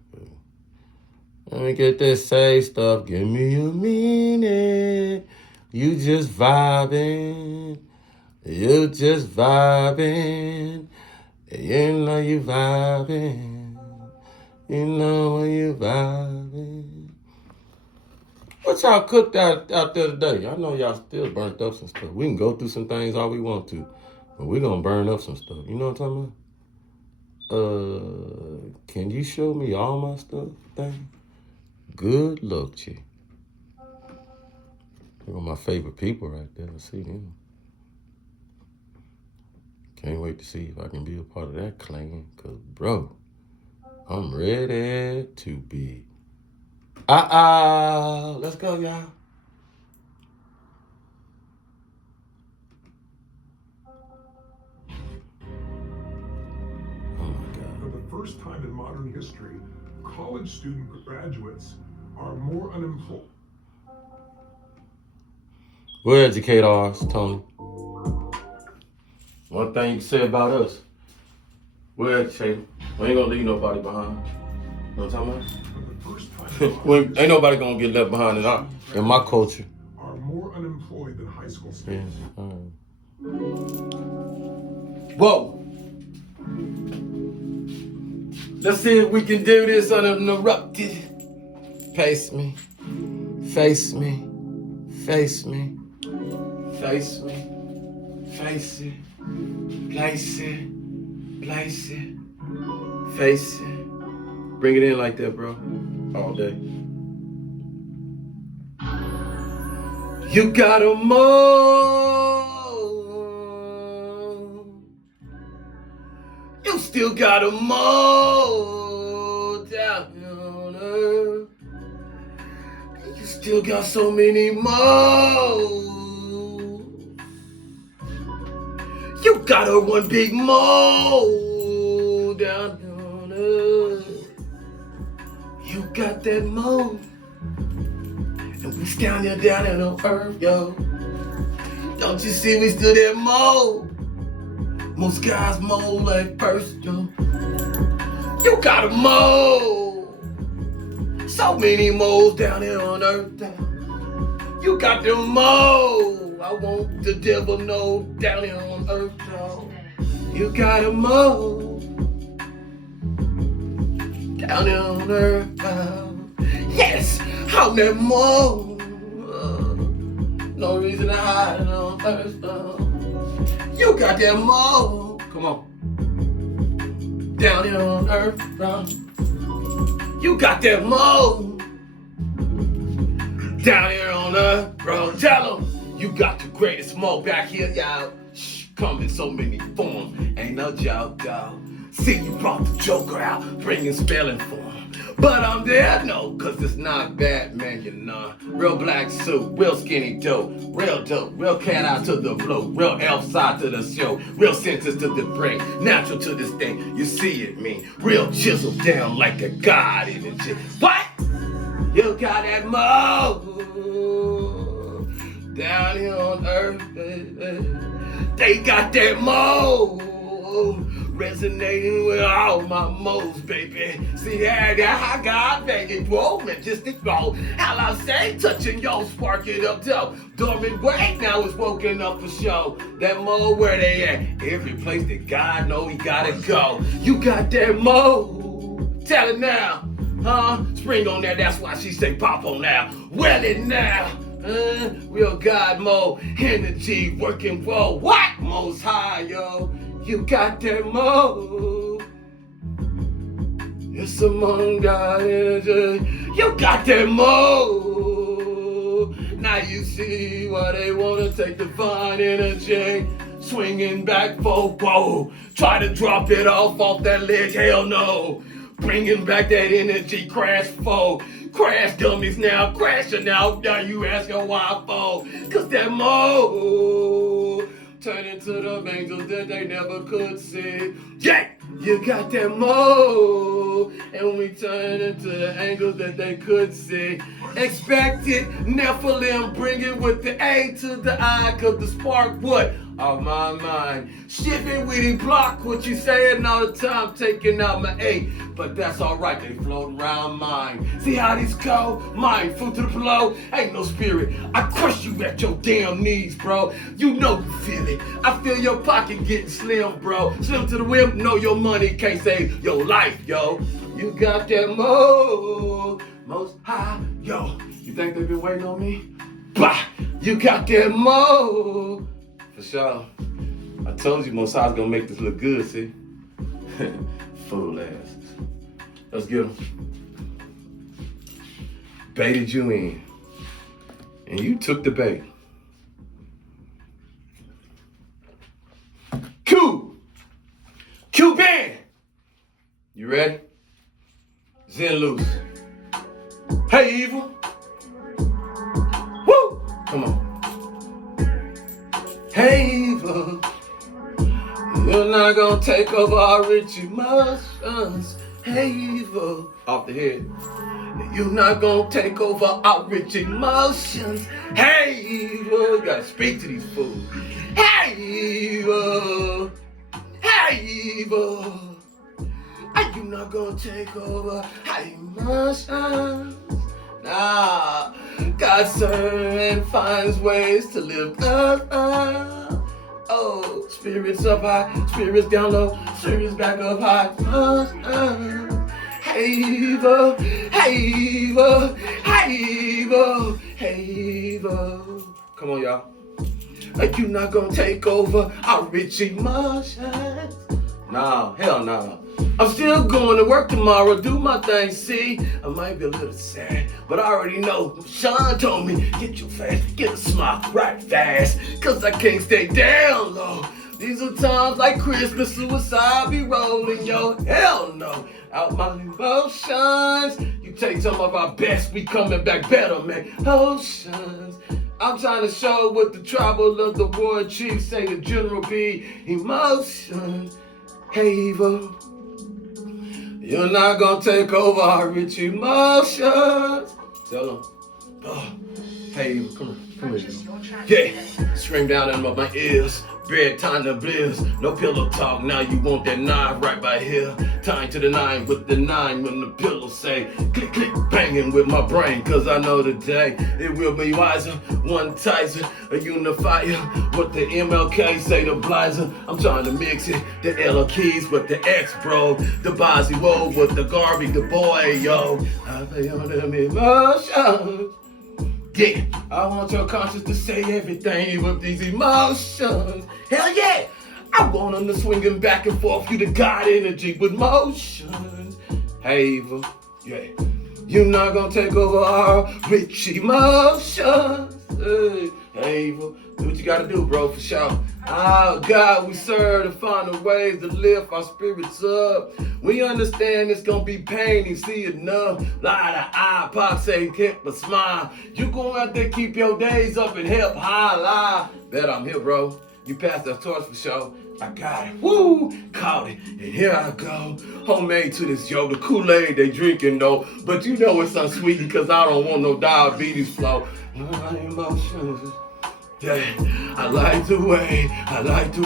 Let me get this save stuff. Give me a minute. You just vibing. You just vibing. You know you vibing. You know when you vibing. What y'all cooked out there today? I know y'all still burnt up some stuff. We can go through some things all we want to, but we're going to burn up some stuff. You know what I'm talking about? Can you show me all my stuff thing? Good luck, Chick. They're my favorite people right there. I see them. Can't wait to see if I can be a part of that clan. Because, bro, I'm ready to be. Let's go, y'all. For the first time in modern history, college student graduates are more unemployed. We'll educate ours, Tony. One thing you can say about us, we'll educate them. We ain't gonna leave nobody behind. You know what I'm talking But the first about? Ain't nobody gonna get left behind in my culture. are more unemployed than high school Yeah. students. Whoa. Let's see if we can do this uninterrupted. Face me. Face me. Face me. Face me. Face it. Place it. Place it. Face it. Bring it in like that, bro. All day. You gotta mold. You still gotta mold down on earth. You still got so many molds. You got a one big mold down on earth. You got that mold. And we down there on earth, yo. Don't you see we still that mold? Most guys mold like first, yo. You got a mold. So many moles down here on earth, down. You got the mold. I want the devil know down here on earth, yo. You got a mold. Down here on earth, yo. Yes, I'm that mold. No reason to hide it on earth, yo. You got that mold. Come on. Down here on earth, bro. You got that mold. Down here on earth, bro. Tell them you got the greatest mold back here, y'all. Shh, come in so many forms. Ain't no joke, y'all. See, you brought the Joker out, bringing spelling form. But I'm there, no, cause it's not Batman, you know. Real black suit, real skinny dope, real cat out to the blow, real elf side to the show, real senses to the brain, natural to this thing, you see it mean, real chisel down like a god in the gym. What? You got that mold down here on earth, baby. They got that mold. Resonating with all my moles, baby. See that I got banging woman, just to go. How I say, touching yo, spark it up, though. Dormant wait now is woken up for show. That mole where they at? Every place that God know he gotta go. You got that mole. Tell it now, huh? Spring on that, that's why she say pop on now. Well it now. Real God mode, energy working whoa. What? Most high, yo. You got that mold. It's among God energy. You got that mold. Now you see why they wanna take divine energy. Swinging back for whoa. Try to drop it off that ledge. Hell no. Bringing back that energy. Crash foe. Crash dummies now. Crashing out. Now you asking why for? Cause that mold. Turn into the angels that they never could see. Yeah, you got that mold. And we turn into the angels that they could see. Expected Nephilim, bring it with the A to the I, cause the spark what? Of my mind. Shipping witty block, what you saying all the time, taking out my A. But that's alright, they floating around mine. See how these go? Mine, food to the blow, ain't no spirit. I crush you at your damn knees, bro. You know you feel it. I feel your pocket getting slim, bro. Slim to the whim, know your money can't save your life, yo. You got that mold, most high, yo. You think they've been waiting on me? Bah! You got that mold. For sure. I told you Most High's gonna make this look good, see? Fool ass. Let's get him. Baited you in. And you took the bait. Q-Band! You ready? Zen loose. Hey, evil. Woo! Come on. Hey, evil. You're not gonna take over our rich emotions. Hey, evil. Off the head. You're not gonna take over our rich emotions. Hey, evil. You gotta speak to these fools. Hey, evil. Hey, evil. Are you not gonna take over our emotions? Nah, God certainly finds ways to lift us up. Oh, spirits up high, spirits down low, spirits back up high. Hey, evil, hey, evil, hey, evil, hey, evil. Come on, y'all. Are you not gonna take over our rich emotions? Nah, hell nah. I'm still going to work tomorrow, do my thing, see? I might be a little sad, but I already know. Sean told me, get your fast, get a smile right fast, cause I can't stay down low. These are times like Christmas, suicide be rolling, yo, hell no. Out my emotions, you take some of our best, we coming back better, man. Oceans. I'm trying to show what the tribal of the war chief say to General B. Emotions. Hey, evil. You're not gonna take over our rich emotions. Tell them. Oh, hey, evil, come here. Yeah, scream down in my ears. Bedtime to bliss. No pillow talk, now you want that knife right by here. Time to the 9 with the 9 when the pillow say click, click, banging with my brain. Cause I know today it will be wiser. One Tyson, a unifier. What the MLK say to Blizer. I'm trying to mix it. The L keys with the X, bro. The Bozzy Woe with the Garvey, the boy, yo. I play on them emotions. Yeah, I want your conscience to say everything with these emotions. Hell yeah! I want them to swinging back and forth, you the God energy with motions. Hey, evil, yeah. You're not gonna take over our rich emotions. Hey, evil, do what you gotta do, bro, for sure. Oh, God, we serve to find a way to lift our spirits up. We understand it's gonna be pain, you see enough. Lie to eye, pop say, keep a smile. You go out there, keep your days up and help high lie. Bet I'm here, bro. You passed the torch for sure. I got it. Woo! Caught it. And here I go. Homemade to this, yo. The Kool-Aid they drinking, though. But you know it's unsweetened because I don't want no diabetes flow. My emotions. Yeah, I like the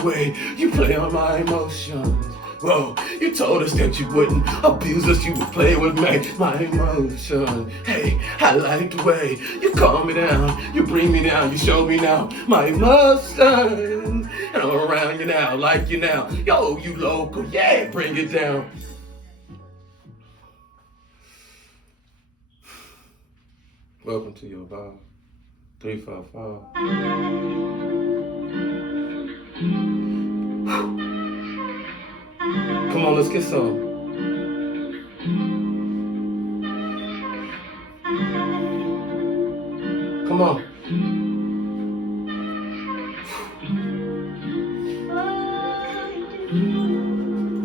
way you play on my emotions. Whoa, you told us that you wouldn't abuse us, you would play with me, my emotions. Hey, I like the way you calm me down, you bring me down, you show me now, my emotions. And I'm around you now, like you now. Yo, you local, yeah, bring it down. Welcome to your bar. 355. Come on, let's get some. Come on.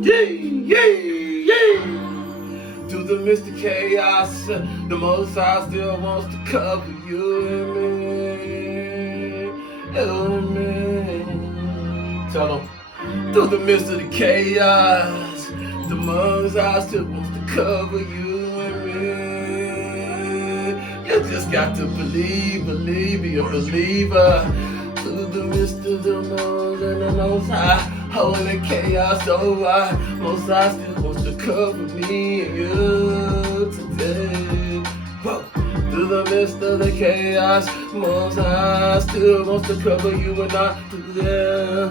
Yay, yay, yay. Through the midst of chaos, the Most High still wants to cover you and me. You and me. Tell them. Through the midst of the chaos, the Most High still wants to cover you and me. You just got to believe, be a believer. Through the midst of the Most and the Most High, holding the chaos over. Most High still wants to cover me and you today. Whoa. Through the midst of the chaos, Most High still wants to cover you and I today.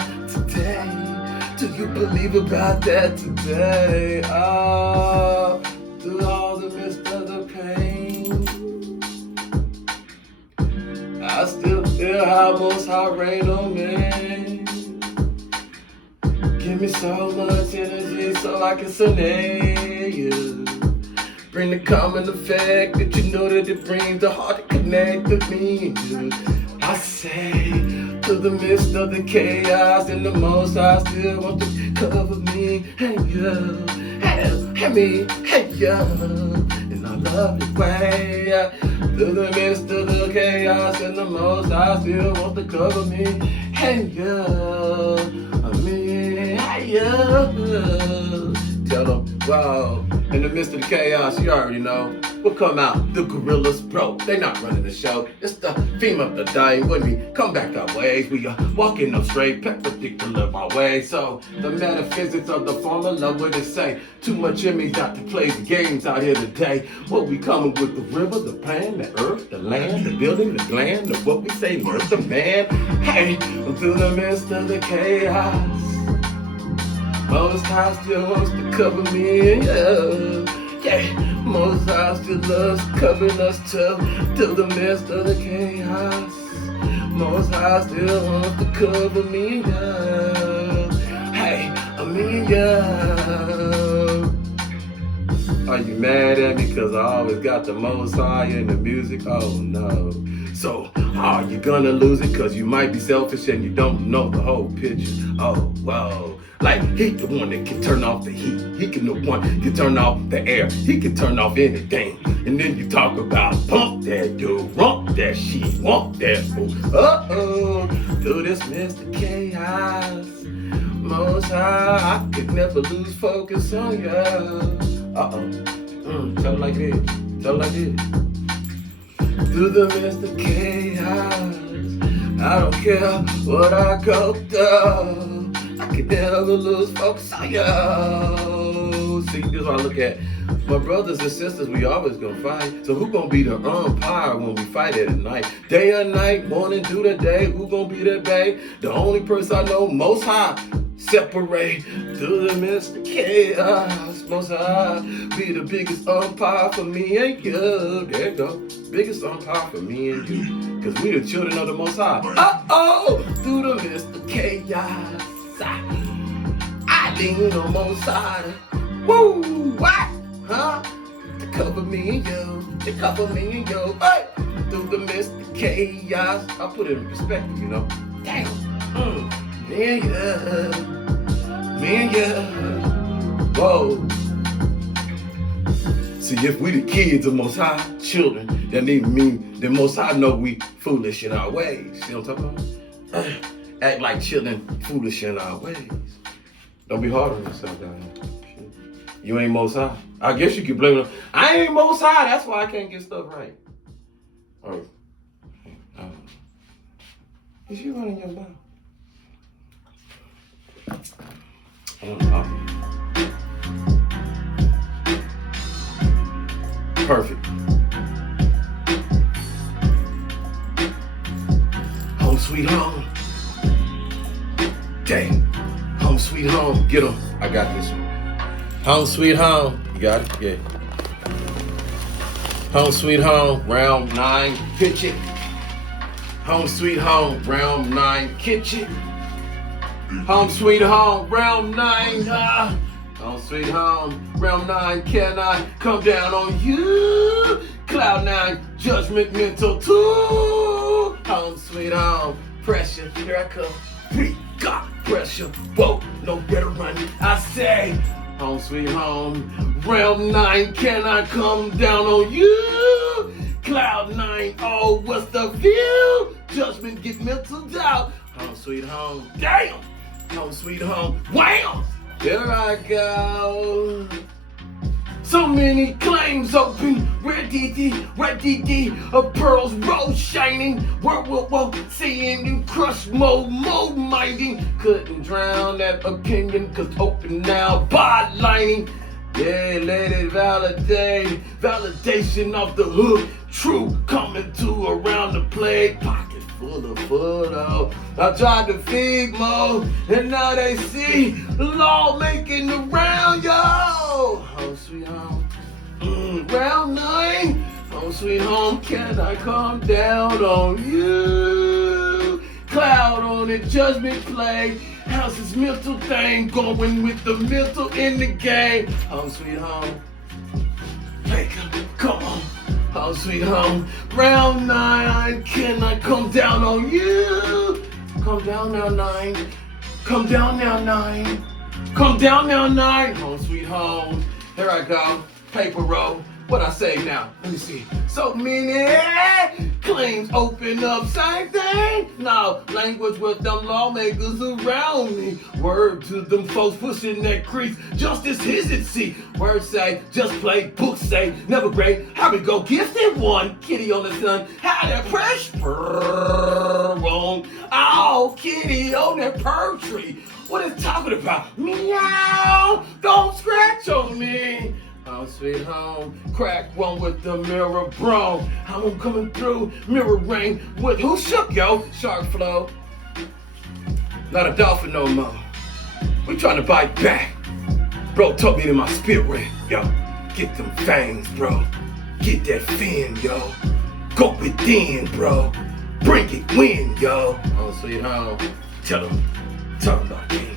Do you believe about that today? Oh, through all the midst of the pain, I still feel how Most High reign on me. Give me so much energy so I can serenade you. Bring the common effect that you know that it brings the heart to connect with me and you. I say, through the midst of the chaos and the Most High still want to cover me. Hey, yo, hey me, hey, yo, in a lovely way. Through the midst of the chaos and the Most High still want to cover me. Hey, yo, me, hey, yo. Tell them, wow. In the midst of the chaos, you already know. We'll come out, the gorillas, bro. They not running the show. It's the theme of the day. When we come back our ways, we are walking up straight, perpendicular of our way. So the metaphysics of the formula, what it say? Too much in me not to play the games out here today. What we coming with the river, the plan, the earth, the land, the building, the gland, the what we say, earth, the man. Hey, through the midst of the chaos. Most High still wants to cover me in love. Yeah, Most High still loves covering us too. Through the midst of the chaos. Most High still wants to cover me in love. Hey, I'm in love. Are you mad at me cause I always got the Most High in the music? Oh no. So are you gonna lose it cause you might be selfish and you don't know the whole picture? Oh wow. Like he the one that can turn off the heat. He can the one can turn off the air. He can turn off anything. And then you talk about pump that dude, rump that shit, want that fool. Uh-oh, through this midst of chaos. Most High, I could never lose focus on you. Uh-oh. Tell it like this. Tell it like this. Through the midst of chaos, I don't care what I go through. I can never lose focus on you. See, this is what I look at. My brothers and sisters, we always gonna fight. So who gonna be the umpire when we fight at night? Day or night, morning through the day, who gonna be that babe? The only person I know, Most High, separate through the midst of chaos. Most High, be the biggest umpire for me and you. There you go, biggest umpire for me and you. Cause we the children of the Most High. Uh-oh, through the midst of chaos. I lean on Most High. Woo, what? Huh? To cover me and you. To cover me and you. Hey, through the midst of chaos. I'll put it in perspective, you know. Damn. Me and you. Whoa. See, if we the kids of Most High, children, that mean the Most High know we foolish in our ways. See what I'm talking about? Act like children foolish in our ways. Don't be hard on yourself, guys. You ain't Most High. I guess you can blame it. I ain't Most High. That's why I can't get stuff right. Oh, is you running your mouth? Perfect. Home sweet home. Dang. Home sweet home. Get them. I got this one. Home sweet home. You got it? Yeah. Home sweet home. Round 9. Pitch it. Home sweet home. Round 9. Catch it. Home sweet home. Round 9. Home sweet home. Round 9. Can I come down on you? Cloud 9. Judgment mental 2. Home sweet home. Pressure. Here I come. We got pressure. Whoa. No better running. I say. Home sweet home, round 9, can I come down on you? Cloud 9, oh, what's the view? Judgment, get mental doubt. Home sweet home, damn. Home sweet home, wham. Here I go. So many claims open, ready, of pearls roll shining. Whoa, seeing in crush mode minding. Couldn't drown that opinion, cause open now, by lining. Yeah, let it validate, validation of the hood. True, coming to around the plate. Pocket full of photo. I tried to feed more, and now they see the law making the round, yo. Home sweet home, round 9. Home sweet home, can I come down on you? Cloud on it, judgment play. How's this mental thing going with the mental in the game? Home sweet home, wake up, come on. Home sweet home, round 9, can I come down on you? Come down now 9, come down now 9, come down now 9. Home sweet home, here I go, paper roll, What I say now? Let me see. So many claims open up, same thing. Now, language with them lawmakers around me. Word to them folks pushing that crease. Justice hesitancy. Words say, just play. Books say, never great. How we go? Gifted one. Kitty on the sun. How that pressure wrong. Oh, kitty on that pear tree. What is talking about? Meow. Don't scratch on me. Home sweet home, crack one with the mirror bro. I'm coming through, mirror rain with who shook yo? Shark flow. Not a dolphin no more. We trying to bite back. Bro told me to my spirit, yo. Get them fangs, bro. Get that fin, yo. Go within, bro. Bring it win, yo. Home sweet home. Tell them about me.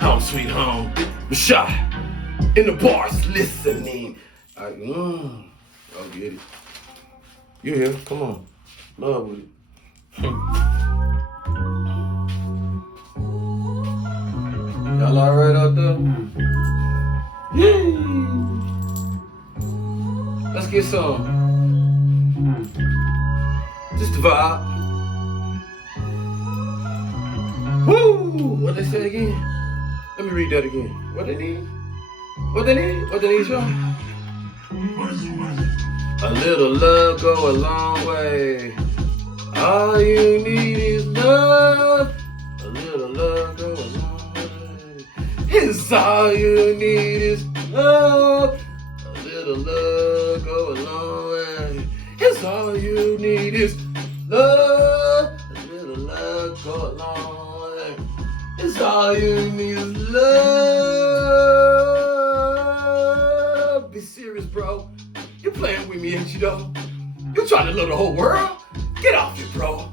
Home sweet home. Rashad. In the bars, listening. I'll get it. You here? Come on. Love with it. Y'all alright out there? Yay! Let's get some. Just the vibe. Woo! What they say again? Let me read that again. What they need? What they need? What they need, y'all? A little love go a long way. All you need is love. A little love go a long way. It's all you need is love. A little love go a long way. It's all you need is love. A little love go a long way. It's all you need is love. Be serious, bro. You playing with me, ain't you, though? You trying to love the whole world? Get off it, bro.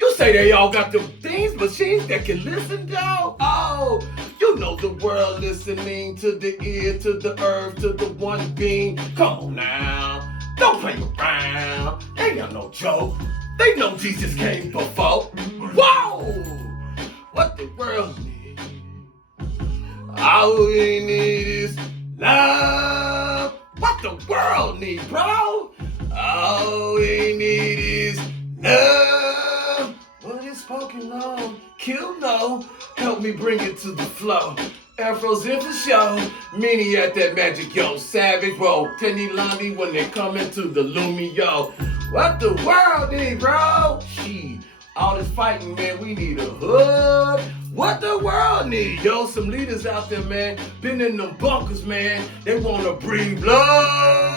You say they all got them things, machines that can listen, though? Oh, you know the world listening to the ear, to the earth, to the one being. Come on now. Don't play around. They got no joke. They know Jesus came before. Whoa! What the world needs? All we need is love. What the world need, bro? All we need is love. What is spoken on? Kill no. Help me bring it to the flow. Afro's in for show. Mini at that magic, yo. Savage, bro. Tenny Lonnie when they coming to the Lumi, yo. What the world need, bro? She. All this fighting, man, we need a hug. What the world need, yo? Some leaders out there, man, been in them bunkers, man. They wanna breathe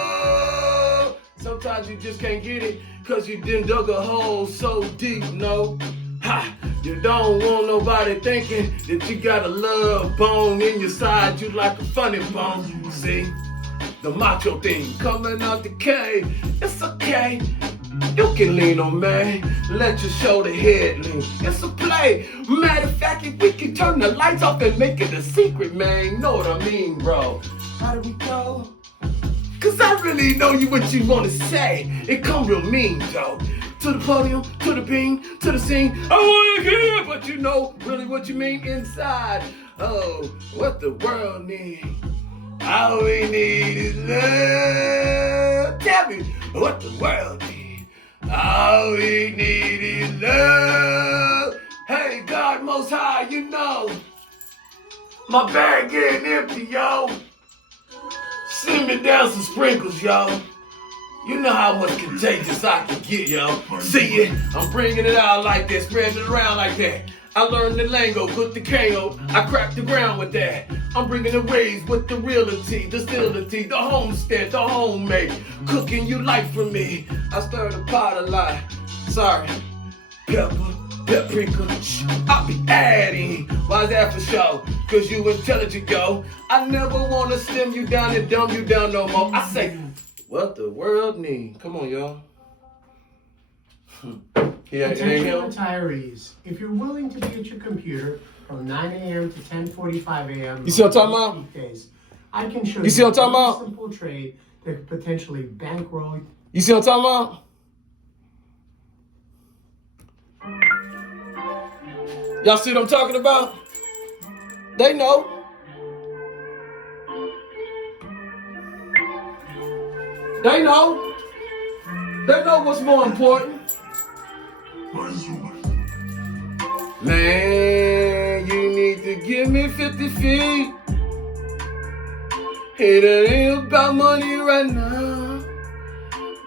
blood. Sometimes you just can't get it, cause you done dug a hole so deep, no? Ha! You don't want nobody thinking that you got a love bone in your side, you like a funny bone, see? The macho thing coming out the cave, it's okay. You can lean on me, let your shoulder head lean. It's a play. Matter of fact, if we can turn the lights off and make it a secret, man. Know what I mean, bro? How do we go? Cause I really know you what you wanna say. It come real mean, though. To the podium, to the beam, to the scene. I wanna hear, but you know really what you mean inside. Oh, what the world needs. All we need is love. Tell me what the world needs. All we need is love. Hey, God Most High, you know my bag getting empty, yo. Send me down some sprinkles, yo. You know how much contagious I can get, yo. See it? I'm bringing it out like that, spreading it around like that. I learned the lingo, put the KO, I cracked the ground with that. I'm bringing the waves with the reality, the stability, the homestead, the homemade. Cooking you like for me. I stir the pot a lot. Sorry. Pepper, paprika, I'll be adding. Why's that for show? Cause you intelligent, yo. I never wanna slim you down and dumb you down no more. I say, what the world need? Come on, y'all. Yeah, Attention retirees, if you're willing to be at your computer from 9 a.m. to 10:45 a.m. You see what I'm talking about? weekdays, I can show You see what I'm talking a about? simple trade that could potentially bankroll. You see what I'm talking about? Y'all see what I'm talking about? They know. They know. They know what's more important. Man, you need to give me 50 feet. It ain't about money right now.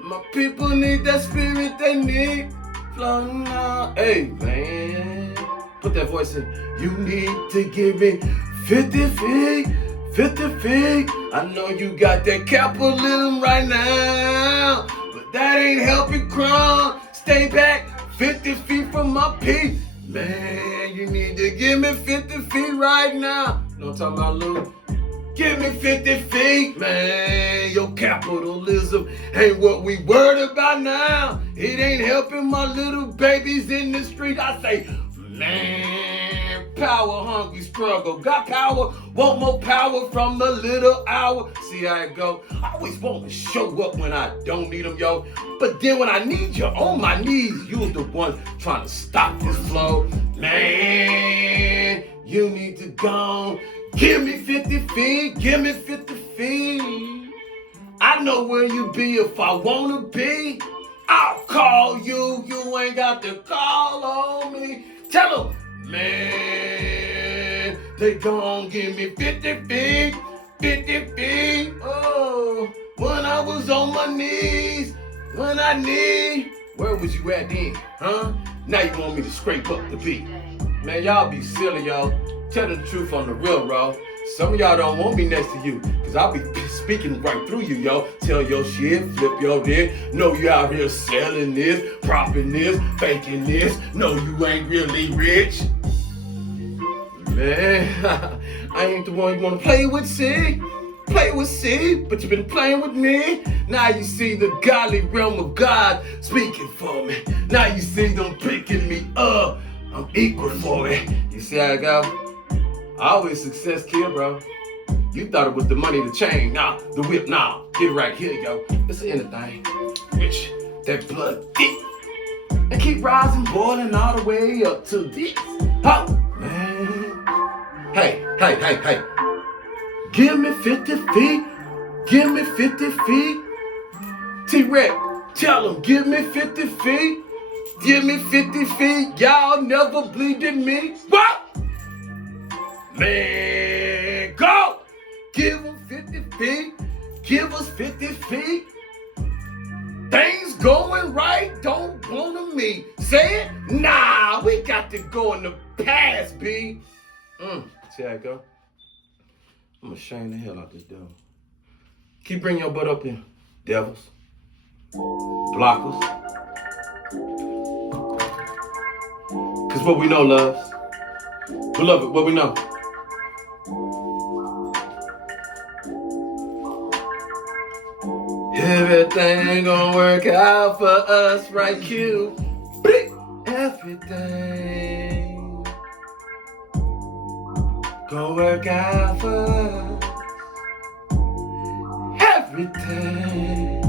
My people need that spirit they need. Floating out. Hey, man. Put that voice in. You need to give me 50 feet. 50 feet. I know you got that capitalism right now, but that ain't helping crime. Stay back 50 feet from my peak. Man, you need to give me 50 feet right now. You know what I'm talking about, Lou? Give me 50 feet, man. Your capitalism ain't what we worried about now. It ain't helping my little babies in the street. I say, man, power hungry struggle. Got power, want more power from the little hour. See how it go? I always want to show up when I don't need them, yo. But then when I need you on my knees, you was the one trying to stop this flow. Man, you need to go. Give me 50 feet, give me 50 feet. I know where you be if I wanna be. I'll call you, you ain't got to call on me. Tell them, man, they gon' give me 50 feet, 50 feet. Oh, when I was on my knees, when I need. Where was you at then, huh? Now you want me to scrape up the beat. Man, y'all be silly, y'all. Tell the truth on the real, bro. Some of y'all don't want me next to you, cause I'll be speaking right through you, yo. Tell your shit, flip your dick. Know you out here selling this, propping this, faking this. No, you ain't really rich. Man, I ain't the one you wanna play with, see? Play with, see? But you've been playing with me. Now you see the godly realm of God speaking for me. Now you see them picking me up. I'm equal for it. You see how I go? I always success kill, bro. You thought it was the money, the chain, nah, the whip, nah. Get it right here, yo. It's the inner thing. Rich, that blood deep. And keep rising, boiling all the way up to this. Oh, man. Hey. Give me 50 feet. Give me 50 feet. T-Rex, tell him, give me 50 feet. Give me 50 feet. Y'all never bleeding me. What? Man, go! Give them 50 feet. Give us 50 feet. Things going right, don't wanna me. Say it? Nah, we got to go in the past, B. See how it go? I'm gonna shame the hell out this devil. Keep bringing your butt up here, devils. Blockers. Cause what we know, loves. Beloved, what we know. Everything gonna work out for us, right, Q? Everything gonna work out for us. Everything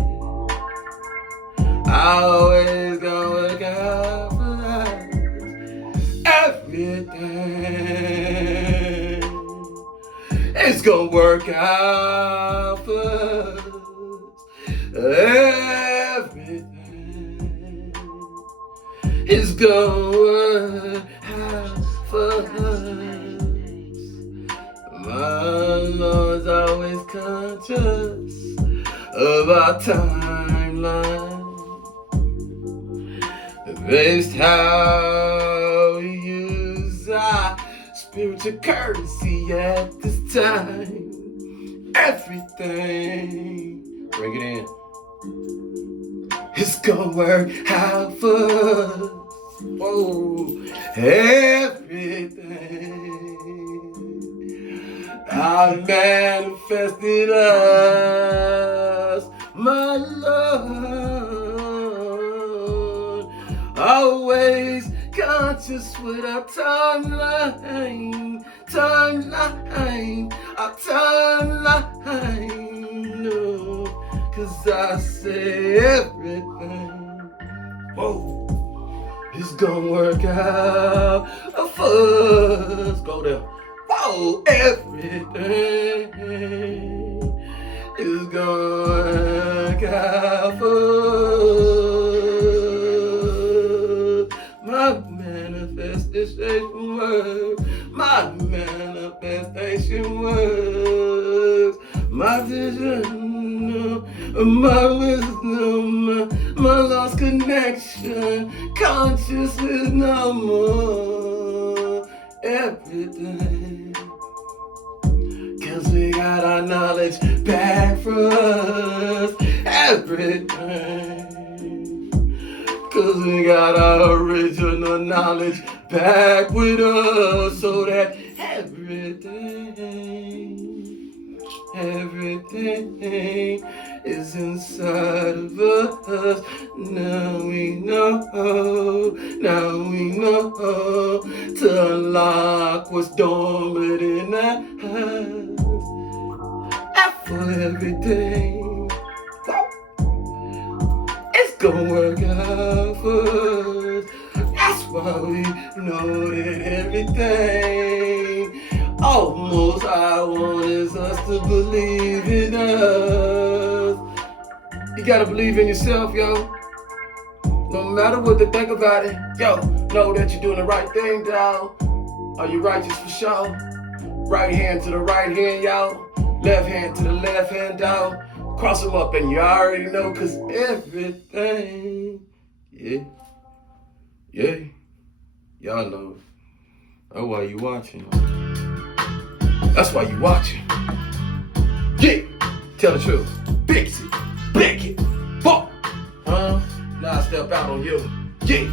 always gonna work out for us. Everything is gonna work out for us. Everything is gonna work out for us. My Lord's always conscious of our timeline, based how we use our spiritual currency at this time. Everything, bring it in. It's gonna work out for us. Whoa, everything I manifested us, my Lord. Always conscious with our timeline, our timeline. No. Cause I say everything, whoa, it's gonna work out for us. Go there. Whoa, everything It's gonna work out for my manifestation works. My manifestation works. My vision, my wisdom, my lost connection, consciousness no more. Everything. Cause we got our knowledge back for us. Everything. Cause we got our original knowledge back with us. So that everything is inside of us. Now we know to unlock what's dormant in us. And for everything, it's gonna work out for us. That's why we know that everything, almost I want is us to believe in us. You gotta believe in yourself, yo. No matter what they think about it, yo, know that you're doing the right thing, dawg. Are you righteous for sure? Right hand to the right hand, y'all. Left hand to the left hand, dawg. Cross them up and you already know, cause everything, yeah, y'all know. That's why you watching. That's why you watching. Yeah, tell the truth. Fix it, blick it, fuck. Now I step out on you. Yeah,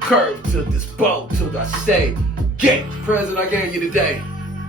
curve to this boat till I say, yeah, present I gave you today.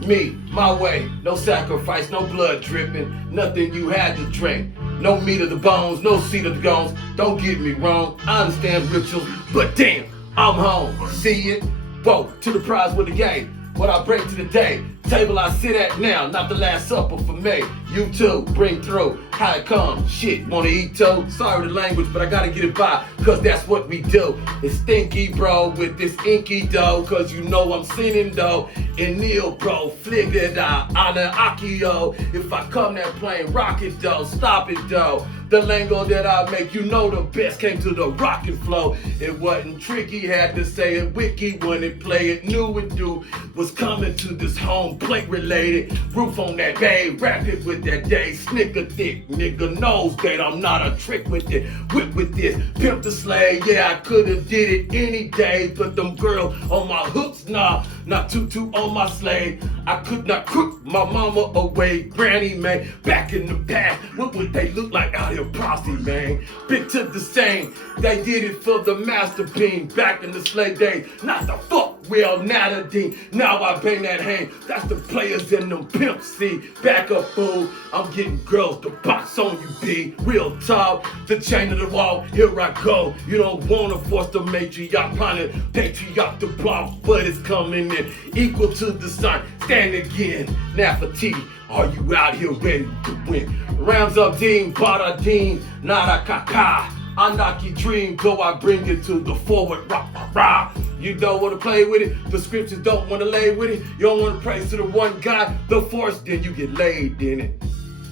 Me, my way, no sacrifice, no blood dripping, nothing you had to drink. No meat of the bones, no seed of the bones. Don't get me wrong, I understand rituals, but damn, I'm home. See it? Whoa, to the prize with the game. What I bring to the day, table I sit at now, not the last supper for me. You too, bring through how it comes. Shit, wanna eat too? Sorry the language, but I gotta get it by, cause that's what we do. It's stinky, bro, with this inky dough, cause you know I'm sinning though. And Neil, bro, flick it out, Ana Akio. If I come that plane, rock it though, stop it though. The lingo that I make, you know the best came to the rock and flow. It wasn't tricky, had to say it wiki when it play it, knew it do. Was coming to this home plate related. Roof on that bay, wrap it with that day. Snicker thick, nigga knows that I'm not a trick with it. Whip with this, pimp the slave, yeah I could've did it any day. But them girls on my hooks, nah, not tutu on my slave. I could not cook my mama away, granny man. Back in the past, what would they look like out here? Posse, man. Big to the same. They did it for the master beam back in the slave days. Not the fuck Will Natadine. Now I bang that hand. That's the players in them pimps. See, back up, fool. I'm getting girls to box on you, B. Real talk. The chain of the wall. Here I go. You don't wanna force the matriarch planet. Patriarch the block, but it's coming in. Equal to the sun. Stand again. Nefertiti. Are you out here ready to win? Rams up Dean, Bada Dean, Nada Kaka. I knock your dream, though I bring it to the forward. Rah, rah, rah. You don't want to play with it, the scriptures don't want to lay with it. You don't want to praise to the one God, the force, then you get laid in it.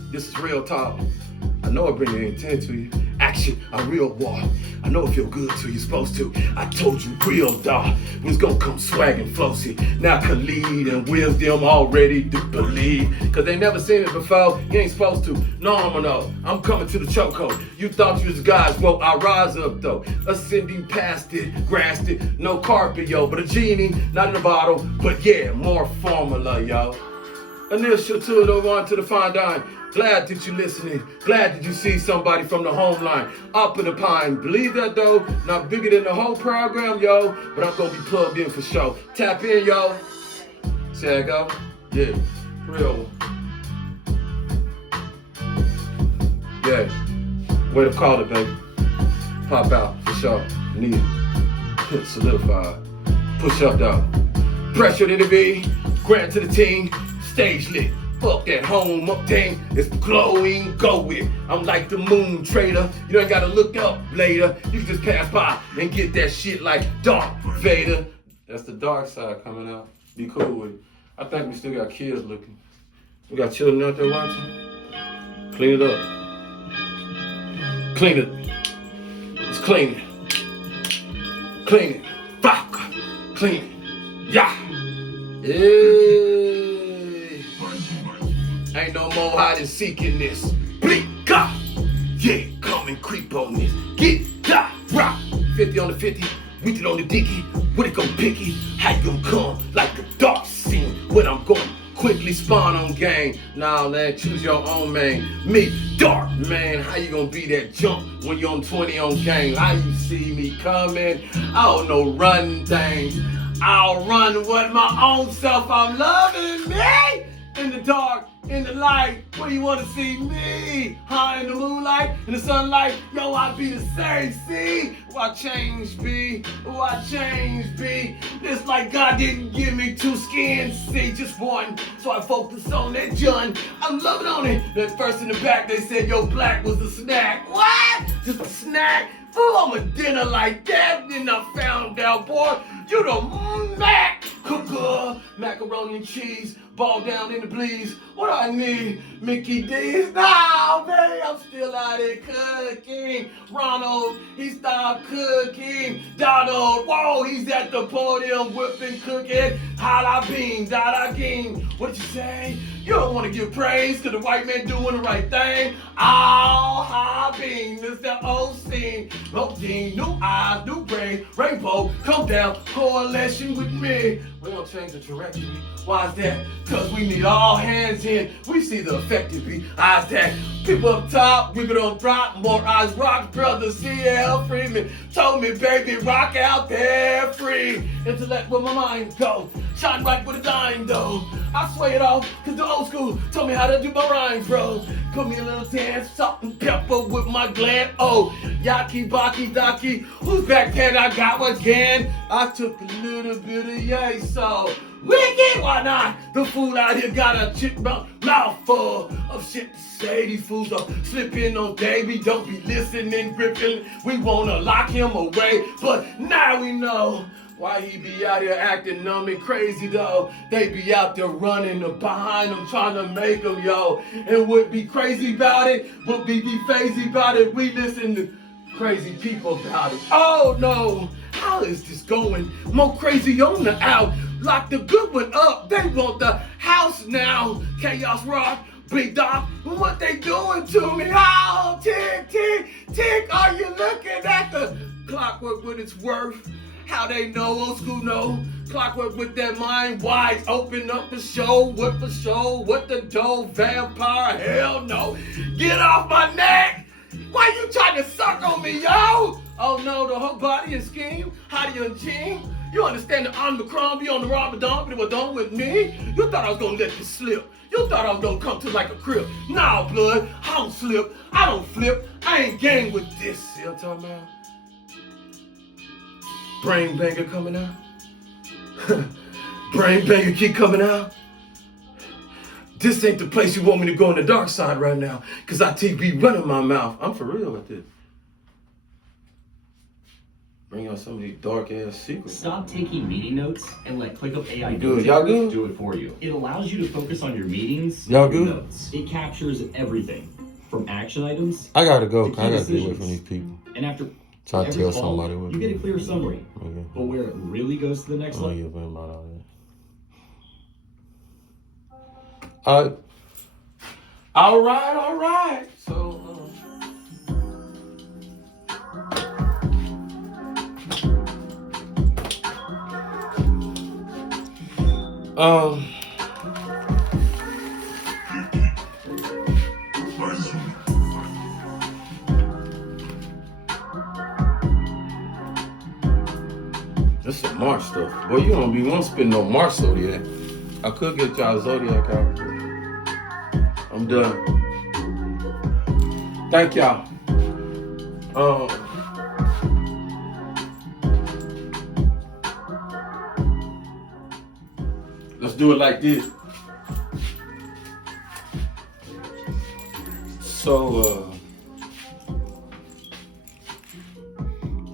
This is real talk. I know I bring the intent to you. Action, a real war. I know it feel good to you, supposed to. I told you real dog. We was gonna come swaggin' flossy. Now Khalid and wisdom all ready to believe. Cause they never seen it before, you ain't supposed to. No, I'm coming to the chokehold. You thought you was guys, well I rise up though. Ascending past it, grasped it, no carpet yo. But a genie, not in a bottle, but yeah, more formula yo. Initial to the one to the fine dine. Glad that you listening. Glad that you see somebody from the homeline up in the pine. Believe that though, not bigger than the whole program, yo. But I'm gonna be plugged in for sure. Tap in, yo. See how it go? Yeah, real one. Yeah, way to call it, baby. Pop out for sure. Need it. Solidify. Push up, though. Pressure to the B. Grant to the team. Stage lit. Fuck that home up thing, it's glowing, go with. I'm like the moon trader, you ain't gotta look up later. You can just pass by and get that shit like Darth Vader. That's the dark side coming out, be cool with it. I think we still got kids looking. We got children out there watching. Clean it up. Clean it. Let's clean it. Clean it. Fuck. Clean it. Yeah. Hey. Ain't no more hide and seek in this. Bleak. Yeah, come and creep on this. Get that rock. 50 on the 50. With it on the dicky. When it gon' picky. How you gon' come like the dark scene when I'm going? Quickly spawn on game. Nah, man, choose your own man. Me, dark, man. How you gonna be that jump when you're on 20 on game? How you see me coming? I don't know run things. I'll run with my own self. I'm loving me. In the dark, in the light, where you wanna see me? High in the moonlight, in the sunlight, yo, I be the same, see? Why change be? Why change be? It's like God didn't give me two skins, see, just one. So I focus on that John. I'm loving on it. At first in the back, they said, yo, black was a snack. What? Just a snack? Fool, I'm a dinner like that. Then I found out, boy, you the Mac cooker. Macaroni and cheese, ball down in the bleeds. What I need? Mickey D's? Nah, man, I'm still out here cooking. Ronald, he stopped cooking. Donald, whoa, he's at the podium whipping, cooking. Holla bean, da game. What you say? You don't want to give praise to the white man doing the right thing. Oh, ha bean, this the old scene. No jean, new eyes, new brain, rainbow, come down, coalition with me. We don't change the trajectory. Why is that? Cause we need all hands in. We see the effective be. Eyes that people up top, we don't drop. More eyes rock, brother CL Freeman told me, baby, rock out there free. Intellect where my mind go. Shine right with a dime though. I sway it off, cause the old school told me how to do my rhymes, bro. Put me a little dance, salt and pepper with my gland. Oh, yaki, baki, daki. Who's back then? I got again. I took a little bit of yay, so wicked, why not? The fool out here got a chip mouthful of shit to say. These fools are slipping on Davey. Don't be listening, gripping. We wanna lock him away, but now we know why he be out here acting numb and crazy though. They be out there running behind him, trying to make him, yo. And would be crazy about it, would be phasey about it. We listen to crazy people about it. Oh no, how is this going? More crazy on the out. Lock the good one up, they want the house now. Chaos Rock, Big Doc, what they doing to me? Oh, tick, tick, tick, are you looking at the clockwork with its worth? How they know, old school know. Clockwork with that mind wide open up the show. What for show? What the dough? Vampire? Hell no. Get off my neck. Why you trying to suck on me, yo? Oh no, the whole body and scheme. How do you team? You understand the Omicron be on the Ramadan, but it was done with me? You thought I was gonna let you slip. You thought I was gonna come to like a crib. Nah, blood, I don't slip. I don't flip. I ain't gang with this. See what I'm talking about? Brain banger coming out. Brain banger keep coming out. This ain't the place you want me to go on the dark side right now, cause I be running my mouth. I'm for real with this. Bring out some of these dark ass secrets. Stop taking meeting notes and let ClickUp AI good. Y'all good? do it for you. It allows you to focus on your meetings. Y'all and your good? Notes. It captures everything from action items. I gotta go. to key I gotta get away decisions. from these people. And after Try to every tell call, somebody what you get a clear summary. Okay. But where it really goes to the next I don't level. give a about all that. All right. So, this some March stuff. Boy, you don't be one spitting no March Zodiac. I could get y'all Zodiac out. I'm done. Thank y'all. Let's do it like this. So,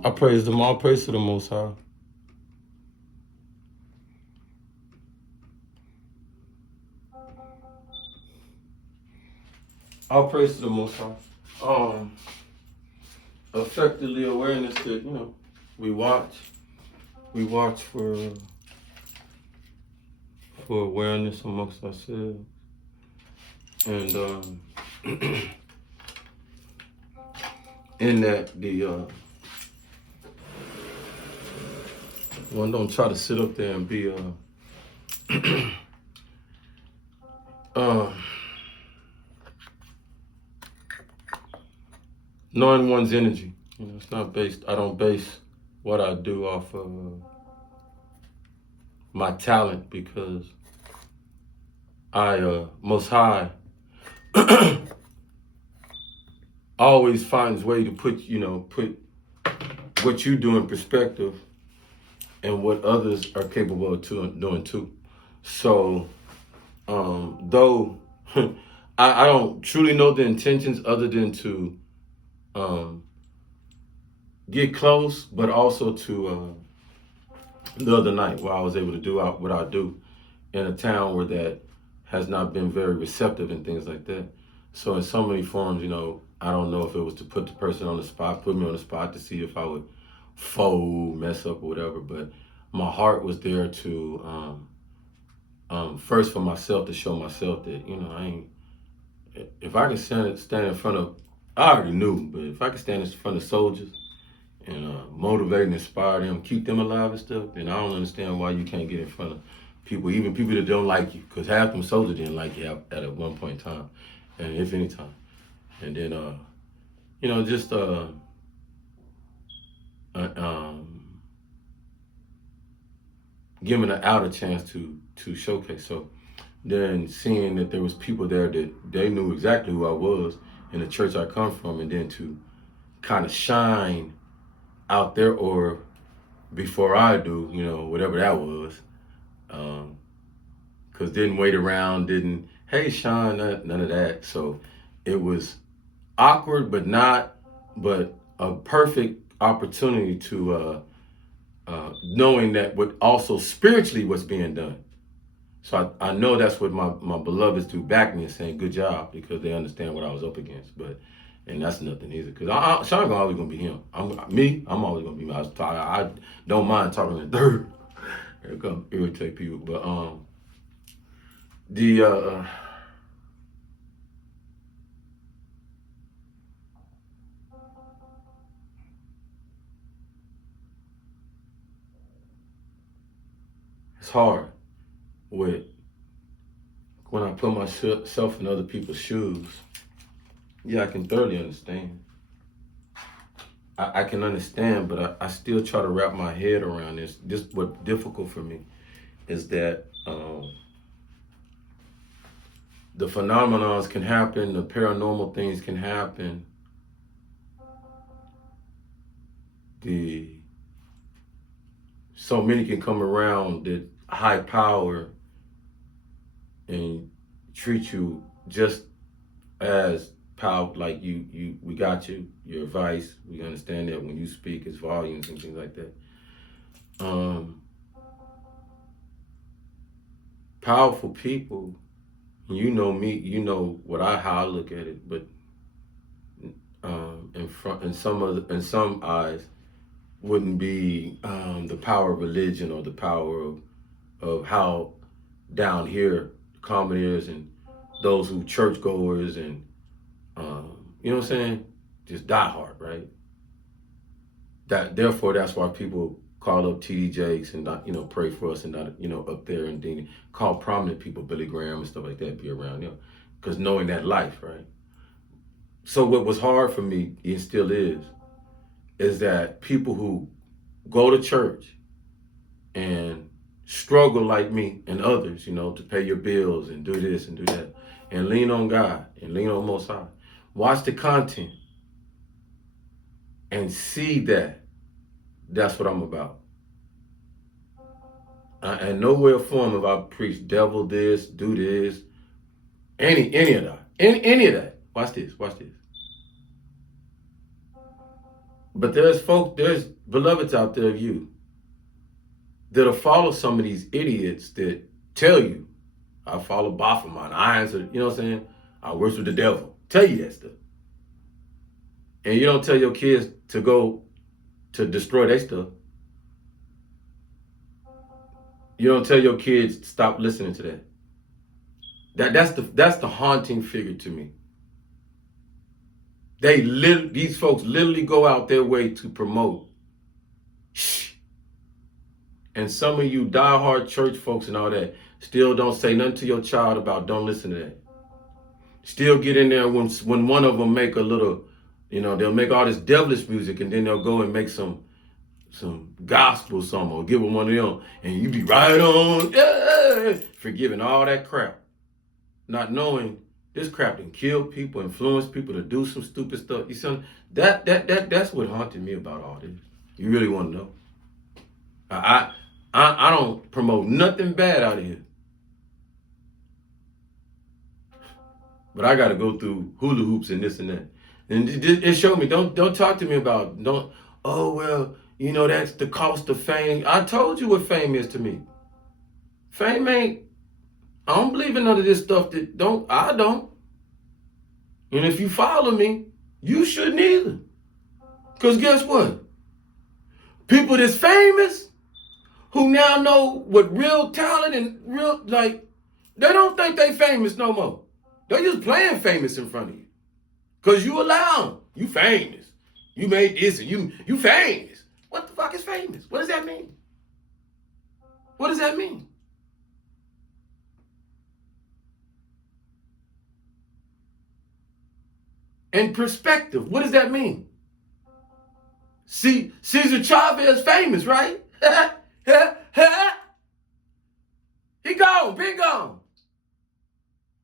I praise them all. Praise to the Most High. All praise to the Most High. Effectively awareness that, we watch for awareness amongst ourselves. And in that, one don't try to sit up there and be knowing one's energy. It's not based. I don't base what I do off of my talent, because I Most High always finds way to put what you do in perspective and what others are capable of doing too. So, though I don't truly know the intentions other than to get close, but also to the other night where I was able to do what I do in a town where that has not been very receptive and things like that. So in so many forms, I don't know if it was to put the person on the spot, put me on the spot to see if I would fold, mess up or whatever, but my heart was there to first for myself, to show myself that, if I can stand in front of, I already knew, but if I can stand in front of soldiers and motivate and inspire them, keep them alive and stuff, then I don't understand why you can't get in front of people, even people that don't like you, because half them soldiers didn't like you at one point in time, and if any time. And then, just giving an outer chance to showcase. So then seeing that there was people there that they knew exactly who I was in the church I come from, and then to kind of shine out there or before I do, whatever that was. Cause didn't wait around, hey Sean, none of that. So it was awkward, but a perfect opportunity to knowing that what also spiritually what's being done. So I know that's what my beloveds do back me and saying good job, because they understand what I was up against. And that's nothing either, because Sean always gonna be him. I'm always gonna be me. I don't mind talking in third. It come irritate people, but it's hard when I put myself in other people's shoes. Yeah, I can thoroughly understand. I can understand, but I still try to wrap my head around this. This what's difficult for me is that the phenomenons can happen, the paranormal things can happen, so many can come around that high power and treat you just as power, like we got your advice. We understand that when you speak, it's volumes and things like that. Powerful people, you know me, you know how I look at it, but in some eyes wouldn't be the power of religion or the power of how down here common is, and those who churchgoers and you know what I'm saying, just die hard, right? Therefore that's why people call up TD Jakes and not, pray for us, and not, up there and then call prominent people, Billy Graham and stuff like that, be around, because knowing that life, right? So what was hard for me, and still is that people who go to church and struggle like me and others, to pay your bills and do this and do that, and lean on God and lean on Most High. Watch the content and see that's what I'm about. And no way or form have I preached devil this, do this, any of that. Any of that. Watch this. But there's beloveds out there of you that'll follow some of these idiots that tell you, I follow Baphomet, I answer, you know what I'm saying? I worship the devil. tell you that stuff. And you don't tell your kids to go to destroy their stuff. You don't tell your kids to stop listening to that. That's the haunting figure to me. These folks literally go out their way to promote. And some of you diehard church folks and all that still don't say nothing to your child about don't listen to that. Still get in there when one of them make a little, they'll make all this devilish music and then they'll go and make some gospel song or give them one of them and you be right on, forgiving all that crap. Not knowing this crap can kill people, influence people to do some stupid stuff. You see, that's what haunted me about all this. You really want to know? I don't promote nothing bad out of here. But I got to go through hula hoops and this and that. And it showed me, don't talk to me about, that's the cost of fame. I told you what fame is to me. Fame ain't, I don't believe in none of this stuff I don't. And if you follow me, you shouldn't either. Because guess what? People that's famous, who now know what real talent and they don't think they famous no more. They're just playing famous in front of you. Because you allow them. You famous. You made this and you famous. What the fuck is famous? What does that mean? What does that mean? In perspective, what does that mean? See, Cesar Chavez famous, right? He gone, been gone.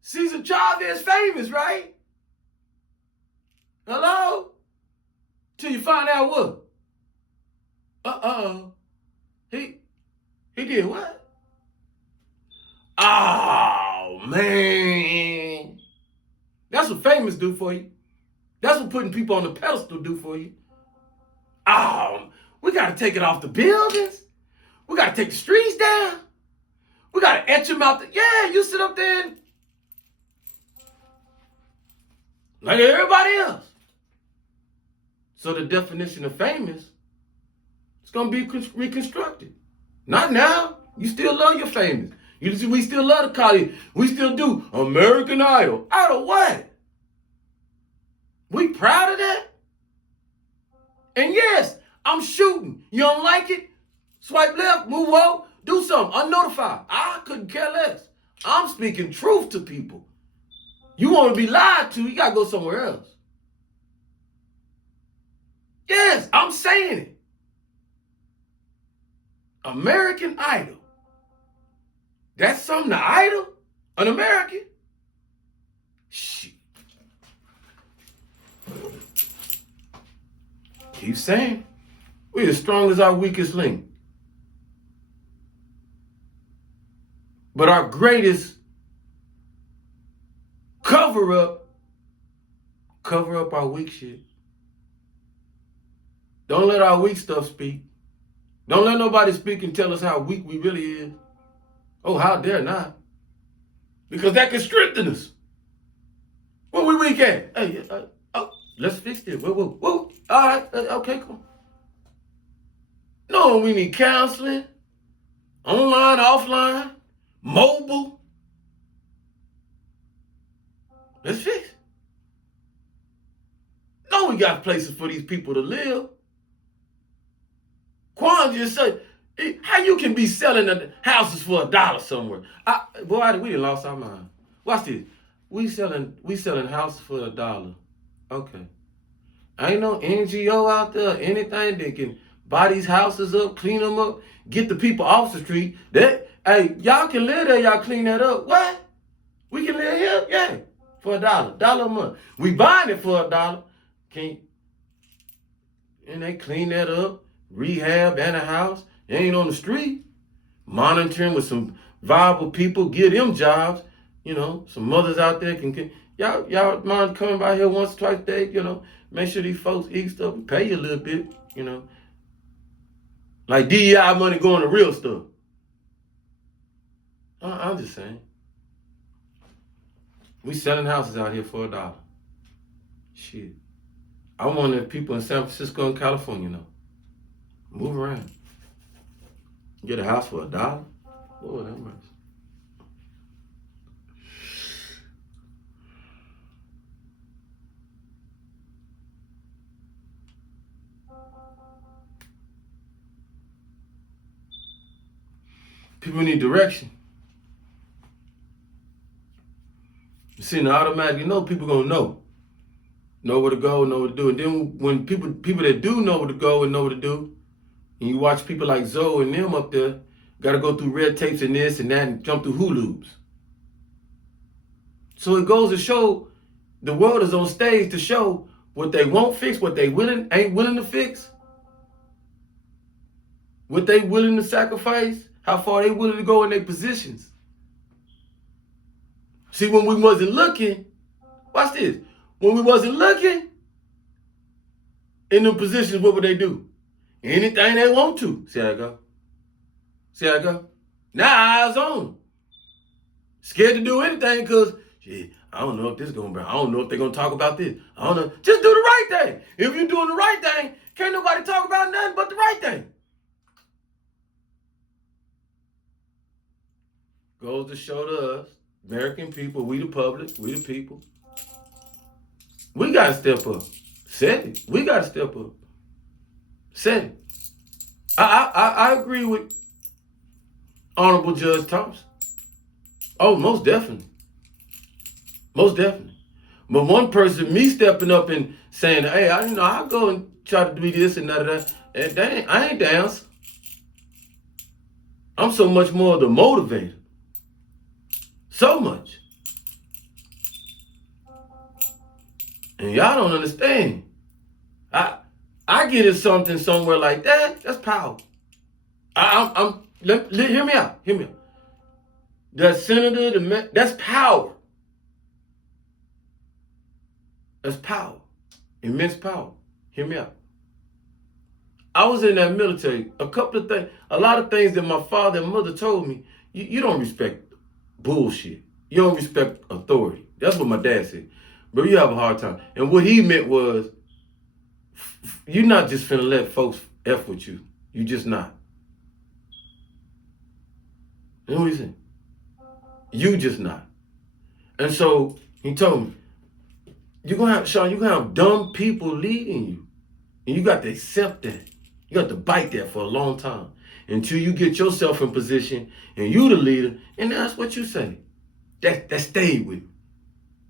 Cesar Chavez famous, right? Hello? Till you find out what? He did what? Oh, man. That's what famous do for you. That's what putting people on the pedestal do for you. We got to take it off the buildings. We got to take the streets down. We got to etch them out. You sit up there and like everybody else. So the definition of famous is going to be reconstructed. Not now. You still love your famous. We still love to call it. We still do American Idol. Out of what? We proud of that? And yes, I'm shooting. You don't like it? Swipe left, move over, do something. Unnotified. I couldn't care less. I'm speaking truth to people. You want to be lied to, you got to go somewhere else. Yes, I'm saying it. American Idol. That's something to idol? An American? Shit. Keep saying, we're as strong as our weakest link. But our greatest cover up our weak shit. Don't let our weak stuff speak. Don't let nobody speak and tell us how weak we really is. Oh, how dare not. Because that can strengthen us. What we weak at? Hey, let's fix this. Whoa. All right, okay, cool. No, we need counseling. Online, offline, mobile. Let's fix it. No, we got places for these people to live. Quan just said, how you can be selling the houses for $1 somewhere? We done lost our mind. Watch this. We selling houses for $1. Okay. Ain't no NGO out there, anything that can buy these houses up, clean them up, get the people off the street. Y'all can live there, y'all clean that up. What? We can live here? Yeah. For $1 a month. We buying it for $1. And they clean that up, rehab and a house. They ain't on the street. Monitoring with some viable people, give them jobs. Some mothers out there can y'all mind coming by here once or twice a day, make sure these folks eat stuff, pay you a little bit, Like DEI money going to real stuff. I'm just saying. We selling houses out here for $1. Shit. I wonder if people in San Francisco and California know. Move around. Get a house for $1. Lord have mercy. People need direction. You see, now automatically know people gonna know where to go, know what to do. And then when people that do know where to go and know what to do, and you watch people like Zoe and them up there, got to go through red tapes and this and that and jump through hoops. So it goes to show the world is on stage to show what they won't fix, what they ain't willing to fix, what they willing to sacrifice, how far they willing to go in their positions. See, when we wasn't looking, watch this. When we wasn't looking in the positions, what would they do? Anything they want to. See how I go? See how I go? Now eyes on them. Scared to do anything because, shit, I don't know if this is going to be. I don't know if they're going to talk about this. I don't know. Just do the right thing. If you're doing the right thing, can't nobody talk about nothing but the right thing. Goes to show to us, American people, we the public, we the people. We got to step up. Said it. We got to step up. Said it. I agree with Honorable Judge Thompson. Oh, most definitely. Most definitely. But one person, me stepping up and saying, hey, I'll go and try to do this and that, and I ain't the answer. I'm so much more the motivator. So much. And y'all don't understand. I get in something somewhere like that, that's power. Hear me out. The senator, that's power. That's power. Immense power. Hear me out. I was in that military. A lot of things that my father and mother told me, you don't respect bullshit. You don't respect authority. That's what my dad said. But you have a hard time. And what he meant was, you're not just finna let folks F with you. You just not. You know what he said? You just not. And so he told me, you're gonna have dumb people leading you. And you got to accept that. You got to bite that for a long time. Until you get yourself in position and you the leader, and that's what you say. That stayed with you.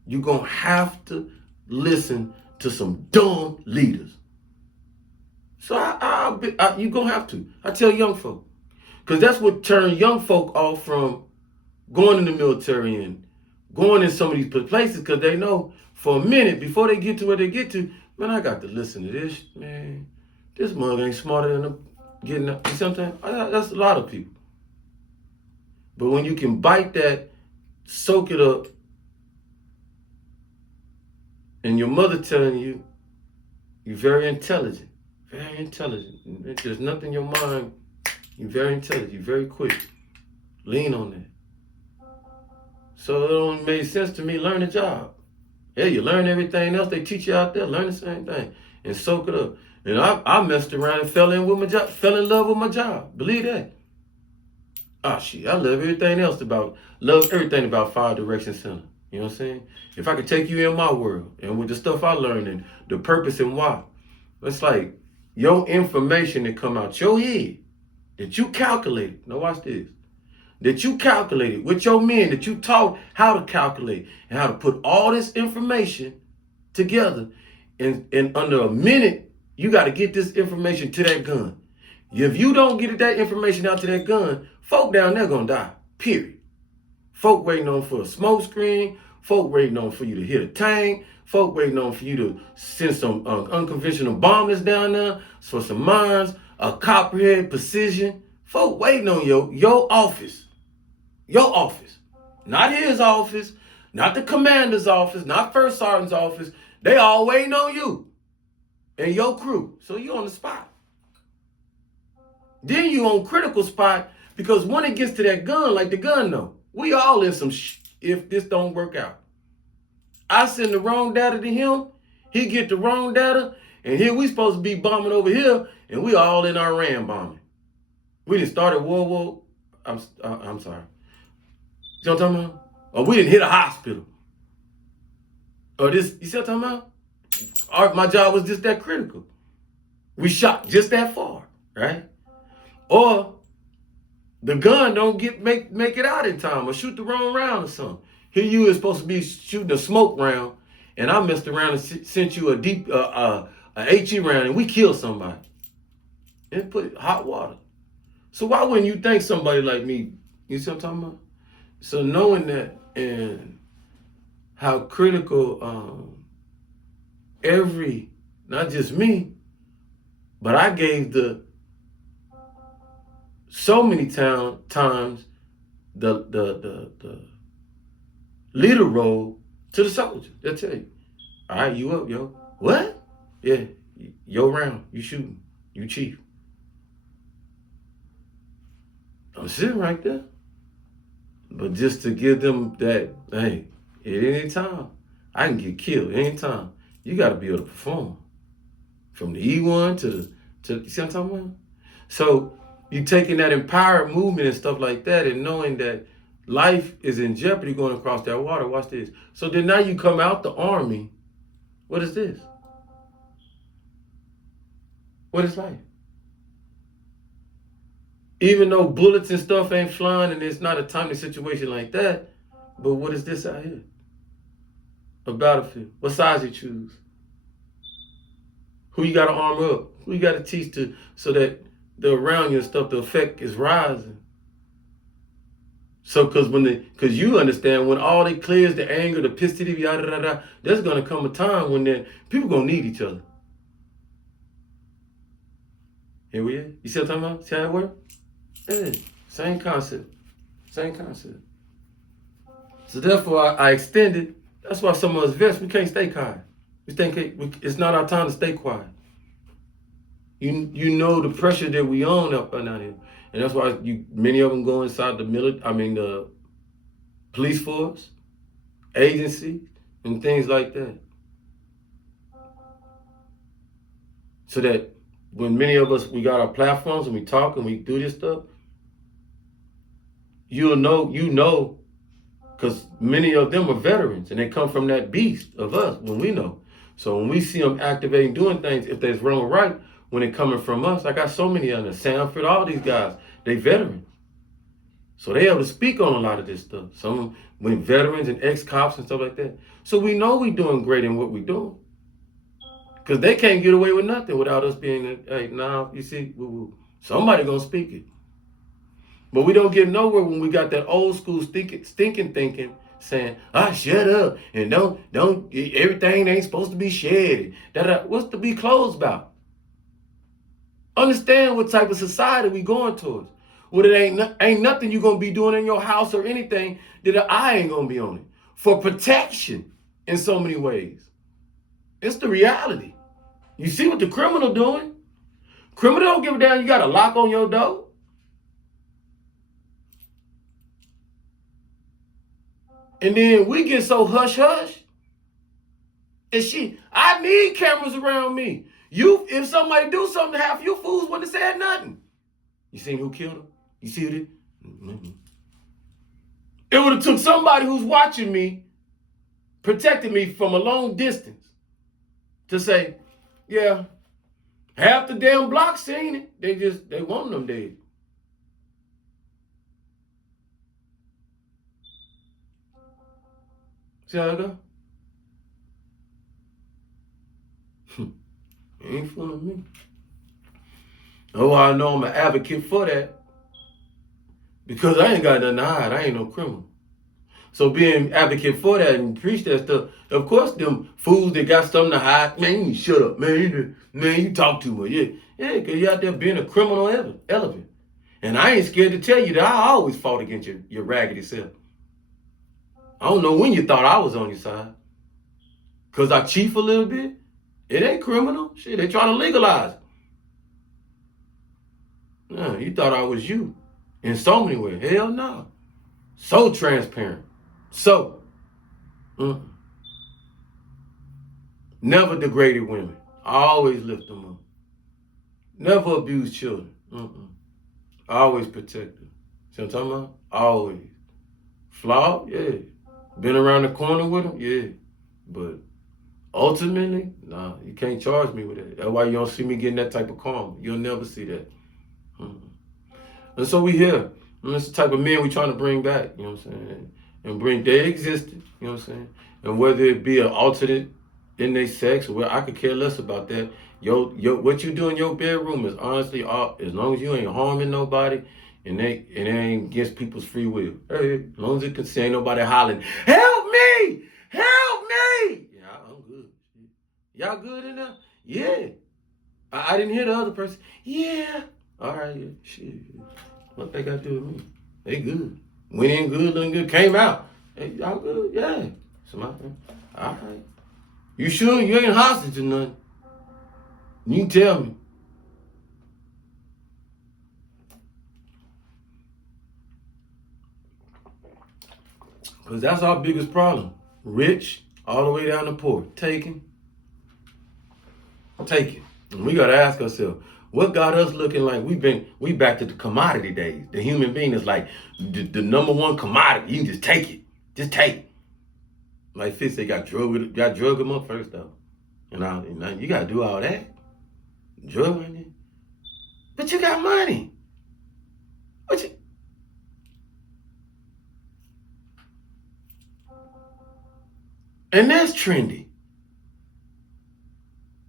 You're gonna have to listen to some dumb leaders. So you're gonna have to. I tell young folk. Because that's what turned young folk off from going in the military and going in some of these places, because they know for a minute before they get to where they get to, man, I got to listen to this, man. This mug ain't smarter than them getting up. Sometimes that's a lot of people. But when you can bite that, soak it up, and your mother telling you, you're very intelligent. Very intelligent. There's nothing in your mind. You're very intelligent. You're very quick. Lean on that. So it only made sense to me, learn a job. Yeah, you learn everything else they teach you out there. Learn the same thing and soak it up. And I messed around and fell in love with my job. Believe that. Shit, I love everything about Fire Direction Center. You know what I'm saying? If I could take you in my world and with the stuff I learned and the purpose and why, it's like your information that come out your head that you calculated. Now watch this. That you calculated with your men, that you taught how to calculate and how to put all this information together. And under a minute, you got to get this information to that gun. If you don't get that information out to that gun, folk down there gonna die, period. Folk waiting on for a smoke screen, folk waiting on for you to hit a tank, folk waiting on for you to send some unconventional bombers down there for some mines, a copperhead precision. Folk waiting on your office. Your office. Not his office, not the commander's office, not first sergeant's office. They all waiting on you and your crew. So you on the spot. Then you on critical spot, because when it gets to that gun, like the gun know, we all in some if this don't work out. I send the wrong data to him, He get the wrong data, and here we supposed to be bombing over here, and we all in Iran bombing. We didn't start World War. I'm sorry. You know what I'm talking about? Or we didn't hit a hospital. Or this, you see what I'm talking about? My job was just that critical. We shot just that far, right? Or the gun don't make it out in time, or shoot the wrong round or something. Here you is supposed to be shooting a smoke round, and I messed around and sent you a deep a HE round, and we killed somebody. And put hot water. So why wouldn't you think somebody like me? You see what I'm talking about? So knowing that and how critical not just me, but I gave so many times the leader role to the soldier. They'll tell you, all right, you up, yo. What? Yeah, your round, you shooting, you chief. I'm sitting right there. But just to give them that, hey, at any time, I can get killed anytime. You got to be able to perform. From the E1 to you see what I'm talking about? So you taking that empowered movement and stuff like that and knowing that life is in jeopardy going across that water. Watch this. So then now you come out the army. What is this? What is life? Even though bullets and stuff ain't flying and it's not a timely situation like that, but what is this out here? A battlefield. What size you choose? Who you got to arm up? Who you got to teach to so that the around you and stuff, the effect is rising. So because you understand when all it clears, the anger, the pissity, yada, yada, yada, there's gonna come a time when then people gonna need each other. Here we are. You see what I'm talking about? See how it works? Yeah, same concept. Same concept. So therefore, I extended. That's why some of us vets, we can't stay quiet. We think it's not our time to stay quiet. You know the pressure that we on up and down here. And that's why many of them go inside the police force, agency, and things like that. So that when many of us, we got our platforms and we talk and we do this stuff, you know, because many of them are veterans and they come from that beast of us when we know. So when we see them activating, doing things, if there's wrong or right, when it coming from us, I got so many on the Sanford, all these guys, they veterans. So they able to speak on a lot of this stuff. Some when veterans and ex-cops and stuff like that. So we know we doing great in what we doing. Because they can't get away with nothing without us being, hey, now, you see, somebody gonna speak it. But we don't get nowhere when we got that old school stinking thinking, saying, shut up, and don't, everything ain't supposed to be shared. What's to be closed about? Understand what type of society we going towards. Well, it ain't nothing you're gonna be doing in your house or anything that an eye ain't gonna be on it. For protection in so many ways. It's the reality. You see what the criminal doing? Criminal don't give a damn, you got a lock on your door. And then we get so hush-hush. And I need cameras around me. If somebody do something to half you fools wouldn't have said nothing. You seen who killed him? You see it? Mm-hmm. It would have took somebody who's watching me, protecting me from a long distance, to say, yeah, half the damn block seen it. They want them dead. See how it go? Ain't fooling me. Oh, I know I'm an advocate for that. Because I ain't got nothing to hide. I ain't no criminal. So being advocate for that and preach that stuff, of course them fools that got something to hide, man, you shut up, man, you talk too much. Yeah, because you out there being a criminal elephant. And I ain't scared to tell you that I always fought against your raggedy self. I don't know when you thought I was on your side. Because I chief a little bit. It ain't criminal. Shit, they trying to legalize it. No, you thought I was you. In so many ways. Hell no. So transparent. So. Never degraded women. I always lift them up. Never abused children. I always protect them. See what I'm talking about? Always. Flawed? Yeah. Been around the corner with them? Yeah. But ultimately, nah, you can't charge me with that. That's why you don't see me getting that type of karma. You'll never see that. And so we here. And that's the type of men we trying to bring back, you know what I'm saying? And bring, they existed, you know what I'm saying? And whether it be an alternate in their sex, or I could care less about that. What you do in your bedroom is honestly, as long as you ain't harming nobody, and it ain't against people's free will. Hey, as long as it can say ain't nobody hollering, help me! Help me! Yeah, I'm good. Y'all good in there? Yeah. I didn't hear the other person. Yeah. All right, yeah, shit. What they got to do with me? They good. Went in good, looking good, came out. Hey, y'all good? Yeah. Somebody, all right. You sure you ain't hostage or nothing? You tell me. Because that's our biggest problem. Rich, all the way down to poor. Taking. And we got to ask ourselves, what got us looking like we back to the commodity days? The human being is like the number one commodity. You can just take it. Just take it. Like Fitz said, got drug him up first though. And you got to do all that. Drug him. But you got money. And that's trendy.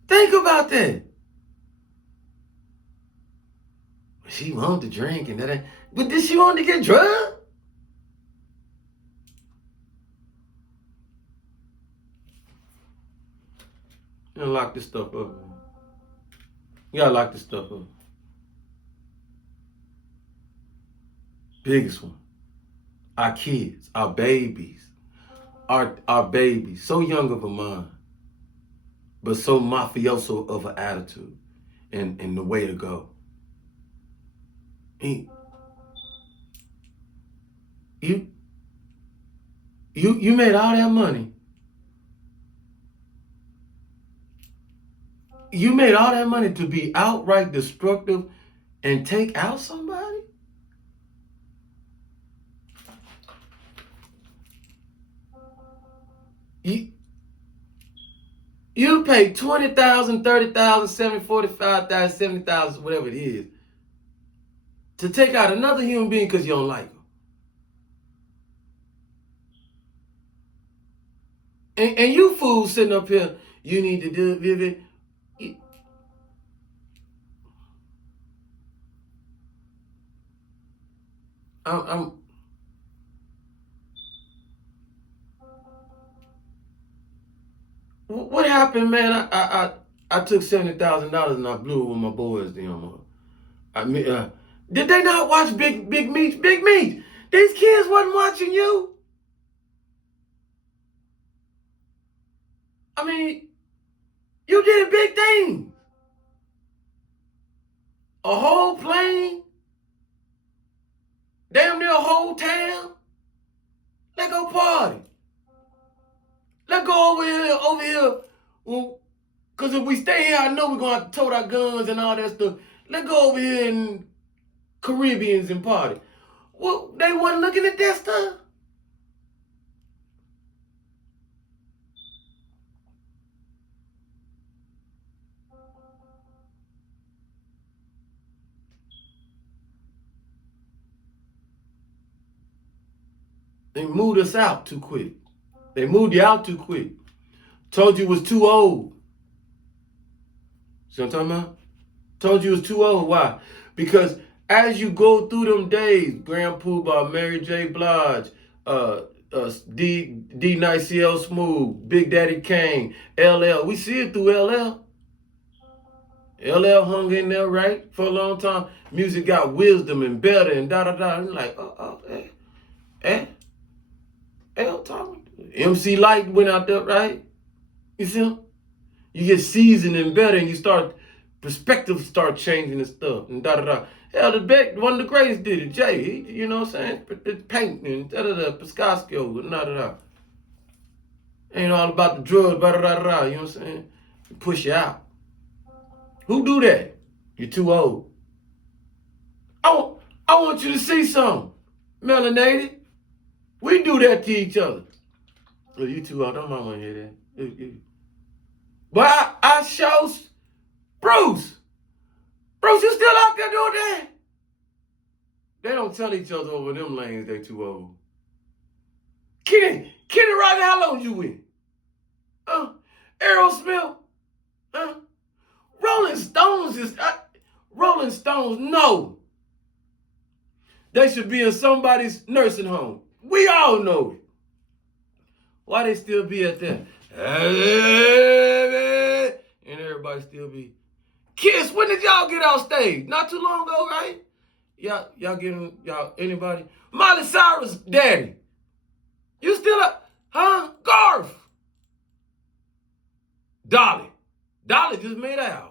Think about that. She wanted to drink and that, but did she want to get drugged? You gotta lock this stuff up, man. You gotta lock this stuff up. Biggest one. Our kids, our babies. Our babies, so young of a mind, but so mafioso of an attitude and the way to go. You made all that money. You made all that money to be outright destructive and take out somebody? You pay $20,000, $30,000, $45,000, $70,000, whatever it is, to take out another human being because you don't like them. And you fools sitting up here, you need to do it. What happened, man? I took $70,000 and I blew it with my boys. Did they not watch Big Meat? Big Meat. These kids wasn't watching you. I mean, you did big things. A whole plane, damn near a whole town. Let's go party. Let's go over here. Well, because if we stay here, I know we're going to have to tote our guns and all that stuff. Let's go over here in Caribbeans and party. Well, they wasn't looking at that stuff. They moved us out too quick. They moved you out too quick. Told you it was too old. See what I'm talking about? Told you it was too old. Why? Because as you go through them days, Grand Poobah, Mary J. Blige, D Nice CL Smooth, Big Daddy Kane, LL. We see it through LL. LL hung in there, right? For a long time. Music got wisdom and better and da-da-da. And like, L talking. MC Light went out there, right? You see him? You get seasoned and better and you start, perspectives start changing and stuff and da-da-da. Hell, one of the greatest did it, Jay. You know what I'm saying? Paint and da-da-da, Piscasco and da-da-da. Ain't all about the drugs, blah, blah, blah, blah, you know what I'm saying? Push you out. Who do that? You're too old. I want you to see something. Melanated. We do that to each other. Oh, you too old. Don't want to hear that. But I shows Bruce. Bruce, you still out there doing that? They don't tell each other over them lanes they too old. Kenny Ryder, how long you in? Aerosmith? Rolling Stones, no. They should be in somebody's nursing home. We all know it. Why they still be at that? And everybody still be. Kiss, when did y'all get off stage? Not too long ago, right? Y'all getting, anybody? Miley Cyrus, daddy. You still up? Huh? Garth. Dolly just made an album.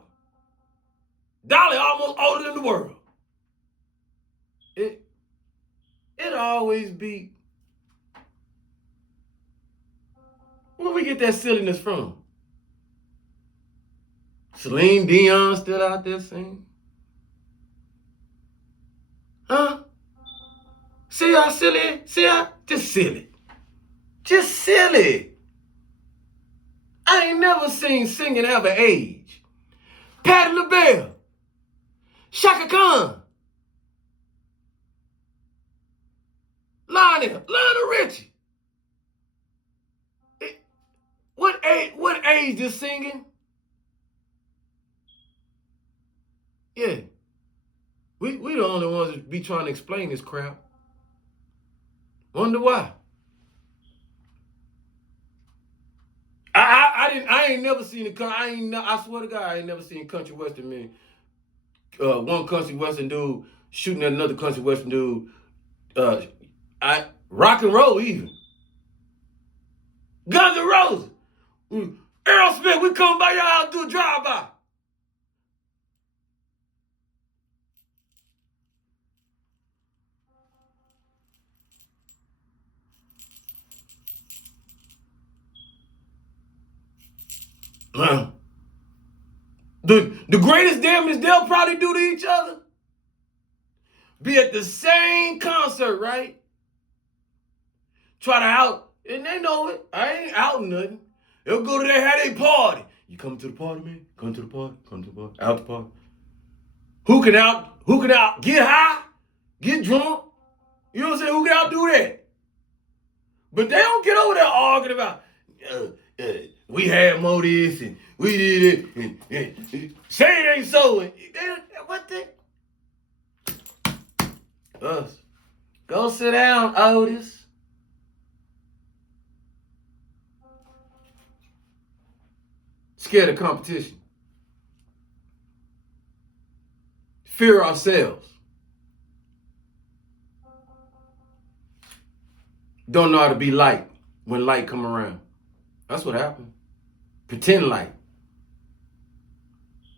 Dolly almost older than the world. It always be. Where we get that silliness from? Celine Dion still out there singing? Huh? See how silly? See how? Just silly. Just silly. I ain't never seen singing have an age. Patti LaBelle. Shaka Khan. Lionel Richie. What age is singing? Yeah. We the only ones that be trying to explain this crap. Wonder why. I ain't never seen I swear to God, I ain't never seen country western men. One country western dude shooting at another country western dude. Rock and roll even. Guns N' Roses. Aerosmith, we come by your house do a drive-by. The greatest damage they'll probably do to each other be at the same concert, right? Try to out, and they know it. I ain't outing nothing. They'll go to their have a party. You come to the party, man? Come to the party. Come to the party. Out the party. Who can out get high, get drunk? You know what I'm saying? Who can outdo that? But they don't get over there arguing about we had more this and we did it and say it ain't so. And what the? Us. Go sit down, Otis. Scared of competition. Fear ourselves. Don't know how to be light when light come around. That's what happened. Pretend light.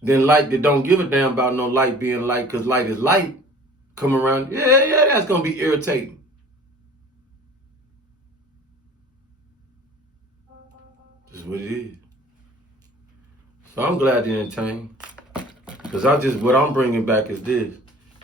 Then light that don't give a damn about no light being light because light is light come around. Yeah, that's going to be irritating. This is what it is. So I'm glad to entertain. Because what I'm bringing back is this.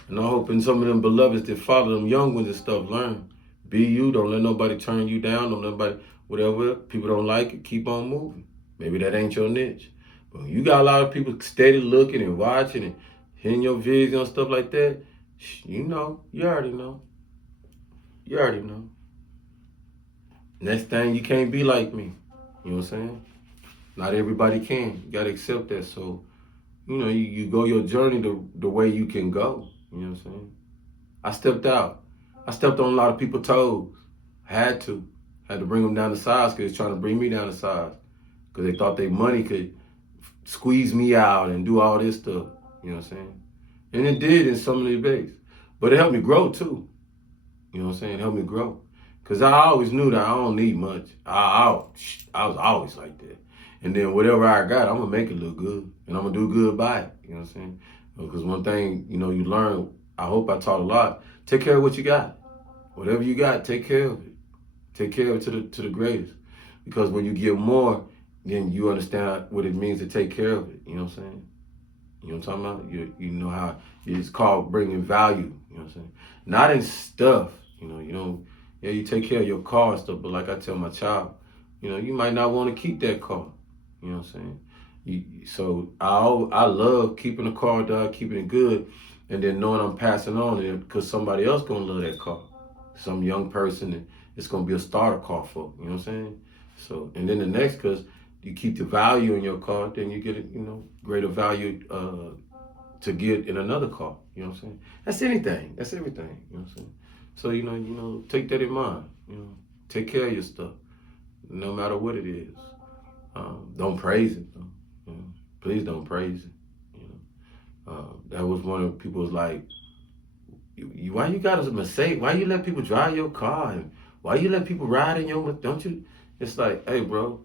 And I'm hoping some of them beloveds that follow them young ones and stuff learn. Be you. Don't let nobody turn you down. Don't let nobody, whatever. People don't like it. Keep on moving. Maybe that ain't your niche. But you got a lot of people steady looking and watching and hearing your videos and stuff like that. You know. You already know. You already know. Next thing, you can't be like me. You know what I'm saying? Not everybody can. You got to accept that. So, you know, you go your journey the way you can go. You know what I'm saying? I stepped out. I stepped on a lot of people's toes. I had to bring them down to size because they're trying to bring me down to size. Because they thought their money could squeeze me out and do all this stuff. You know what I'm saying? And it did in some of the debates. But it helped me grow too. You know what I'm saying? It helped me grow. Because I always knew that I don't need much. I was always like that. And then whatever I got, I'm going to make it look good. And I'm going to do good by it. You know what I'm saying? Because one thing, you know, you learn, I hope I taught a lot. Take care of what you got. Whatever you got, take care of it. Take care of it to the greatest. Because when you give more, then you understand what it means to take care of it. You know what I'm saying? You know what I'm talking about? You know how it's called bringing value. You know what I'm saying? Not in stuff. Yeah, you take care of your car and stuff, but like I tell my child, you might not want to keep that car. You know what I'm saying? So I love keeping the car done, keeping it good, and then knowing I'm passing on it because somebody else gonna love that car. Some young person, and it's gonna be a starter car for. You know what I'm saying? So, and then the next, because you keep the value in your car, then you get it, greater value to get in another car. You know what I'm saying? That's anything. That's everything. You know what I'm saying? So take that in mind. Take care of your stuff, no matter what it is. Don't praise it though. Please don't praise it. That was one of the people was like, why you got a Mercedes? Why you let people drive your car? And why you let people ride in your? Don't you? It's like, hey, bro,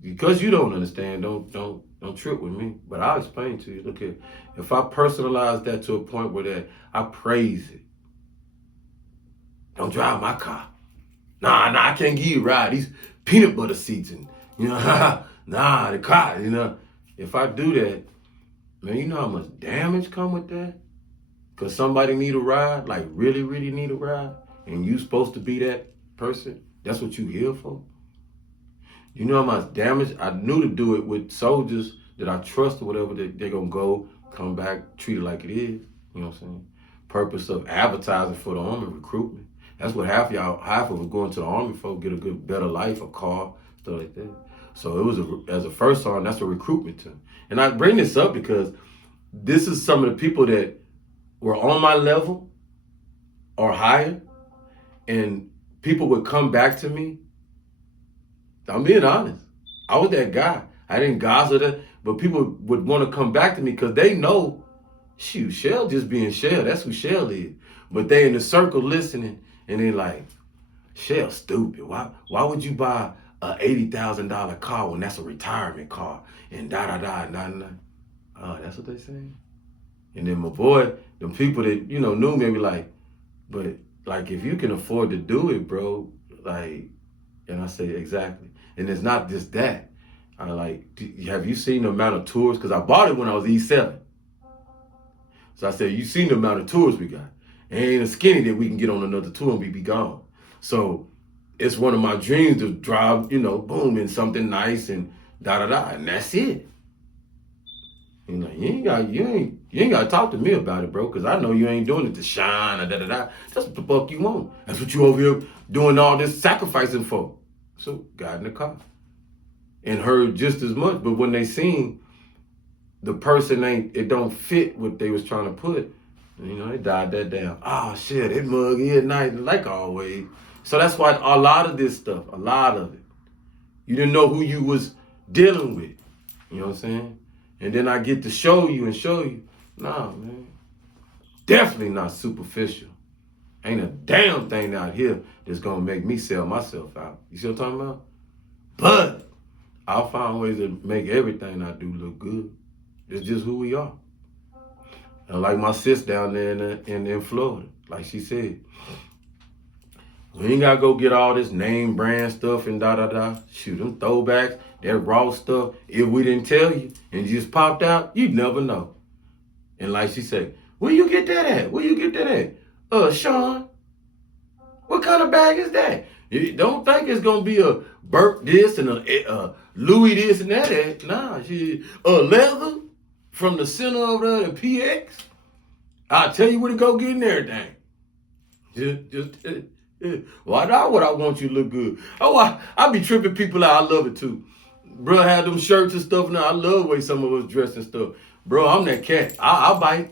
because you don't understand. Don't trip with me. But I'll explain to you. Look here, if I personalize that to a point where that I praise it. Don't drive my car. Nah, I can't give you a ride. These peanut butter seats and nah, the car. If I do that, man, you know how much damage come with that? Because somebody need a ride, like really, really need a ride, and you supposed to be that person. That's what you here for. You know how much damage? I knew to do it with soldiers that I trust or whatever, that they're going to go, come back, treat it like it is. You know what I'm saying? Purpose of advertising for the army, recruitment. That's what half of us going to the army for, get a good, better life, a car, stuff like that. So it was, as a first sergeant, that's a recruitment term. And I bring this up because this is some of the people that were on my level or higher, and people would come back to me. I'm being honest. I was that guy. I didn't gossip that, but people would want to come back to me because they know, shoot, Shell just being Shell. That's who Shell is. But they in the circle listening, and they like, Shell stupid. Why would you buy a $80,000 car when that's a retirement car? And da. Oh, that's what they saying? And then my boy, the people that, knew me, be like, but like, if you can afford to do it, bro, like, and I say, exactly. And it's not just that. I like, have you seen the amount of tours? Because I bought it when I was E7. So I said, you seen the amount of tours we got. Ain't a skinny that we can get on another tour and we be gone. So it's one of my dreams to drive, boom, in something nice and da. And that's it. You ain't got to talk to me about it, bro, because I know you ain't doing it to shine or da. That's what the fuck you want. That's what you over here doing all this sacrificing for. So got in the car and heard just as much, but when they seen the person it don't fit what they was trying to put, they died that down. Oh shit, that mug is nice, like always. So that's why a lot of this stuff, a lot of it, you didn't know who you was dealing with. You know what I'm saying? And then I get to show you, nah, man, definitely not superficial. Ain't a damn thing out here that's gonna make me sell myself out. You see what I'm talking about? But I'll find ways to make everything I do look good. It's just who we are. And like my sis down there in Florida, like she said, we ain't gotta go get all this name brand stuff and da. Shoot, them throwbacks, that raw stuff. If we didn't tell you and you just popped out, you'd never know. And like she said, where you get that at? Where you get that at? Sean, what kind of bag is that? You don't think it's gonna be a Burke this and a Louis this and that. Nah, she leather from the center of the PX. I'll tell you where to go get and everything. Just why not what I want you to look good? Oh, I be tripping people out. I love it too. Bro, had them shirts and stuff now. I love the way some of us dress and stuff. Bro, I'm that cat. I bite.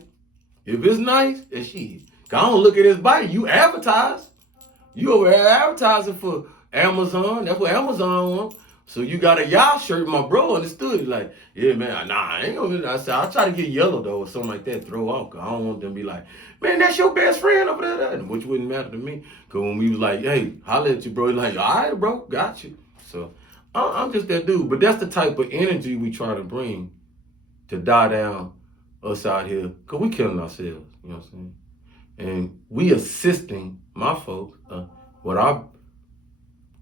If it's nice, and shit. I don't look at this bite. You advertise. You over here advertising for Amazon. That's what Amazon wants. So you got a y'all shirt. My bro understood it. Like, yeah, man, nah, I ain't gonna. I said, I'll try to get yellow though or something like that. Throw off. Cause I don't want them to be like, man, that's your best friend over there. Which wouldn't matter to me. Cause when we was like, hey, holla at you, bro. He's like, all right, bro, got you. So I'm just that dude. But that's the type of energy we try to bring to die down us out here. Cause we killing ourselves. You know what I'm saying? And we assisting my folks with our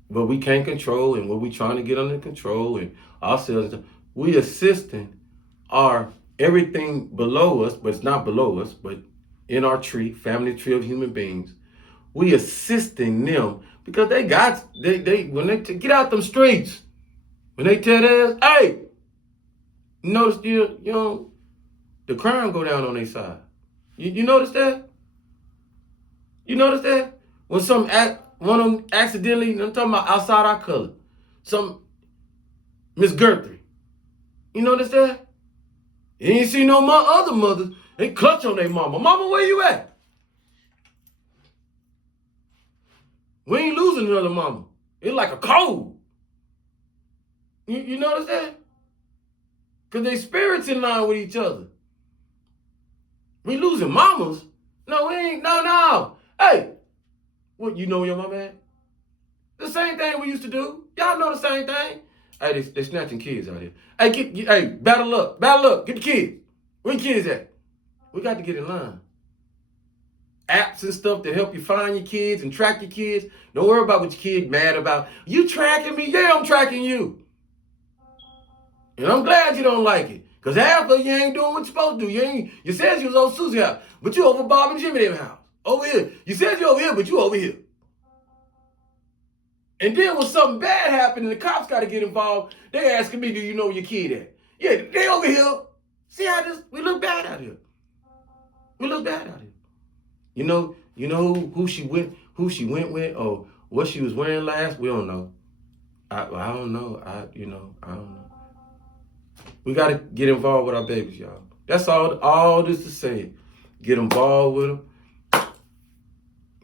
what we can't control and what we trying to get under control and ourselves. We assisting our everything below us, but it's not below us, but in our tree, family tree of human beings. We assisting them because they when they get out them streets, when they tell us, hey, you notice the crime go down on their side. You notice that? You notice that? When one of them accidentally, I'm talking about outside our color, some Miss Guthrie. You notice that? You ain't see no other mothers. They clutch on their mama. Mama, where you at? We ain't losing another mama. It's like a cold. You notice that? Because they spirits in line with each other. We losing mamas? No, we ain't. No. Hey, what, you know where your mama at? The same thing we used to do. Y'all know the same thing. Hey, they snatching kids out here. Hey, battle up. Get the kids. Where the kids at? We got to get in line. Apps and stuff that help you find your kids and track your kids. Don't worry about what your kid mad about. You tracking me? Yeah, I'm tracking you. And I'm glad you don't like it. Because half of you ain't doing what you're supposed to do. You said you was over Susie's house, but you over Bob and Jimmy their house. Over here. You said you over here, but you over here. And then when something bad happened and the cops got to get involved, they asking me, do you know where your kid at? Yeah, they over here. See how we look bad out here. We look bad out here. You know who she went with or what she was wearing last? We don't know. I don't know. I don't know. We got to get involved with our babies, y'all. That's all this to say. Get involved with them.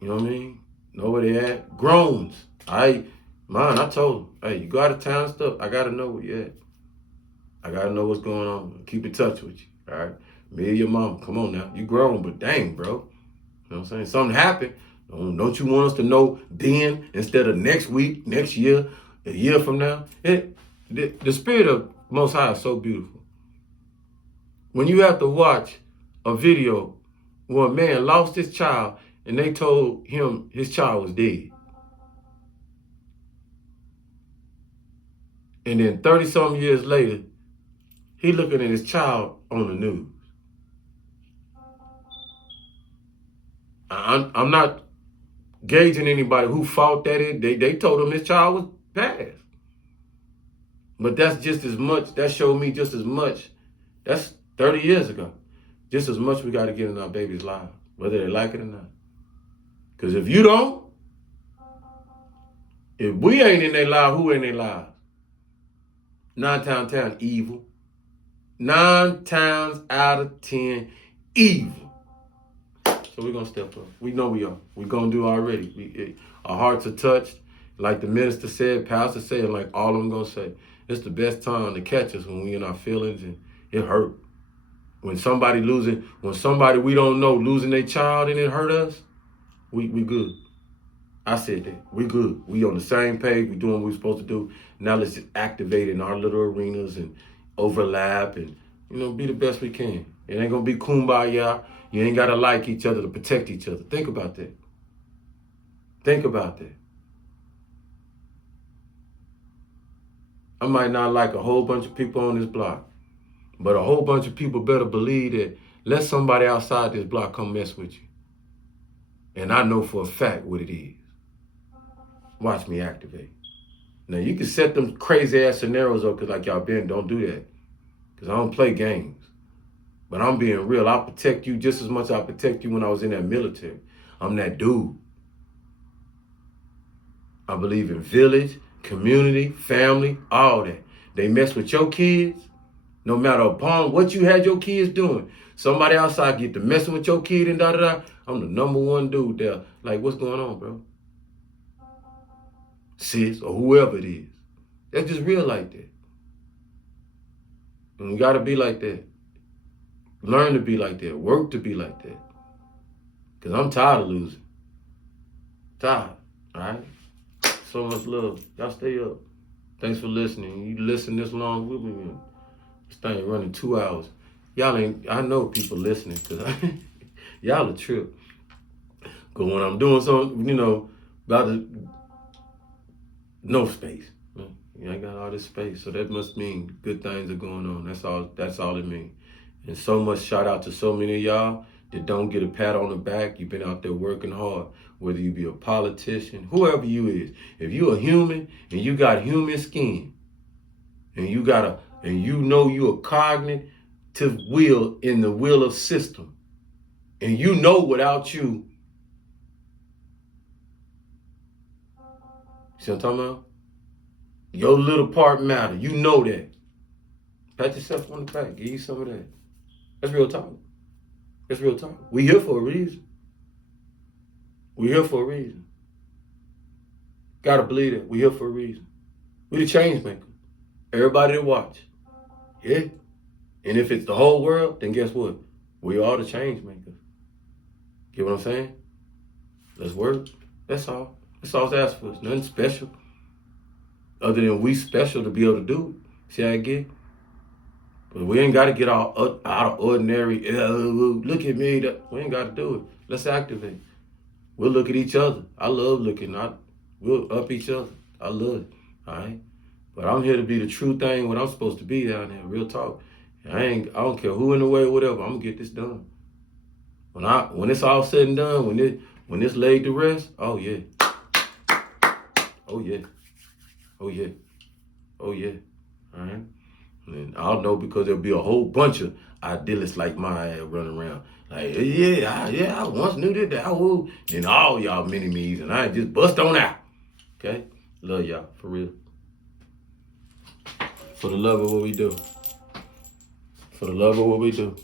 You know what I mean? Know where they at. Groans. I told them, hey, you go out of town and stuff, I got to know where you at. I got to know what's going on. Keep in touch with you, all right? Me and your mama, come on now. You grown, but dang, bro. You know what I'm saying? Something happened. Don't you want us to know then instead of next week, next year, a year from now? The spirit of Most High is so beautiful. When you have to watch a video where a man lost his child and they told him his child was dead. And then 30-something years later, he looking at his child on the news. I'm not gauging anybody who fought that. They told him his child was passed. But that's just as much, that showed me just as much. That's 30 years ago. Just as much we got to get in our babies' lives, whether they like it or not. Because if you don't, if we ain't in their lives, who in their lives? 9 times 10 evil. 9 times out of 10 evil. So we're going to step up. We know we are. We're going to do already. Our hearts are touched. Like the minister said, pastor said, and like all of them going to say, it's the best time to catch us when we in our feelings and it hurt. When somebody we don't know losing their child and it hurt us, we good. I said that. We good. We on the same page. We doing what we're supposed to do. Now let's just activate in our little arenas and overlap and, be the best we can. It ain't going to be kumbaya. You ain't got to like each other to protect each other. Think about that. Think about that. I might not like a whole bunch of people on this block, but a whole bunch of people better believe that let somebody outside this block come mess with you. And I know for a fact what it is. Watch me activate. Now, you can set them crazy-ass scenarios up because like y'all been, don't do that. Because I don't play games. But I'm being real. I'll protect you just as much as I protect you when I was in that military. I'm that dude. I believe in village, community, family, all that. They mess with your kids, no matter upon what you had your kids doing. Somebody outside get to messing with your kid and da-da-da. I'm the number one dude there. Like, what's going on, bro? Sis, or whoever it is. That's just real like that. And we got to be like that. Learn to be like that. Work to be like that. Because I'm tired of losing. Tired. All right? So much love. Y'all stay up. Thanks for listening. You listen this long with me. This thing running 2 hours. I know people listening because y'all a trip. Because when I'm doing something, about to No space. You ain't got all this space. So that must mean good things are going on. That's all it means. And so much shout out to so many of y'all that don't get a pat on the back. You've been out there working hard, whether you be a politician, whoever you is. If you a human and you got human skin, and you know you a cognitive will in the will of system, and you know without you, see what I'm talking about? Your little part matter. You know that. Pat yourself on the back. Give you some of that. That's real talk. That's real talk. We here for a reason. We here for a reason. Gotta believe that. We here for a reason. We the change maker. Everybody that watch. Yeah. And if it's the whole world, then guess what? We are the change makers. Get what I'm saying? Let's work. That's all. That's all it's asked for. It's nothing special. Other than we special to be able to do it. See how I get? But we ain't got to get all out of ordinary. Look at me. We ain't got to do it. Let's activate. We'll look at each other. I love looking. We'll up each other. I love it. All right? But I'm here to be the true thing, what I'm supposed to be down there. Real talk. I don't care who in the way or whatever. I'm going to get this done. When it's all said and done, when it's laid to rest, oh yeah. Oh yeah. Oh yeah. Oh yeah. All right. And I'll know because there'll be a whole bunch of idealists like my ass running around. Like, yeah, I once knew that. I will. And all y'all mini-me's and I just bust on out. Okay? Love y'all, for real. For the love of what we do. For the love of what we do.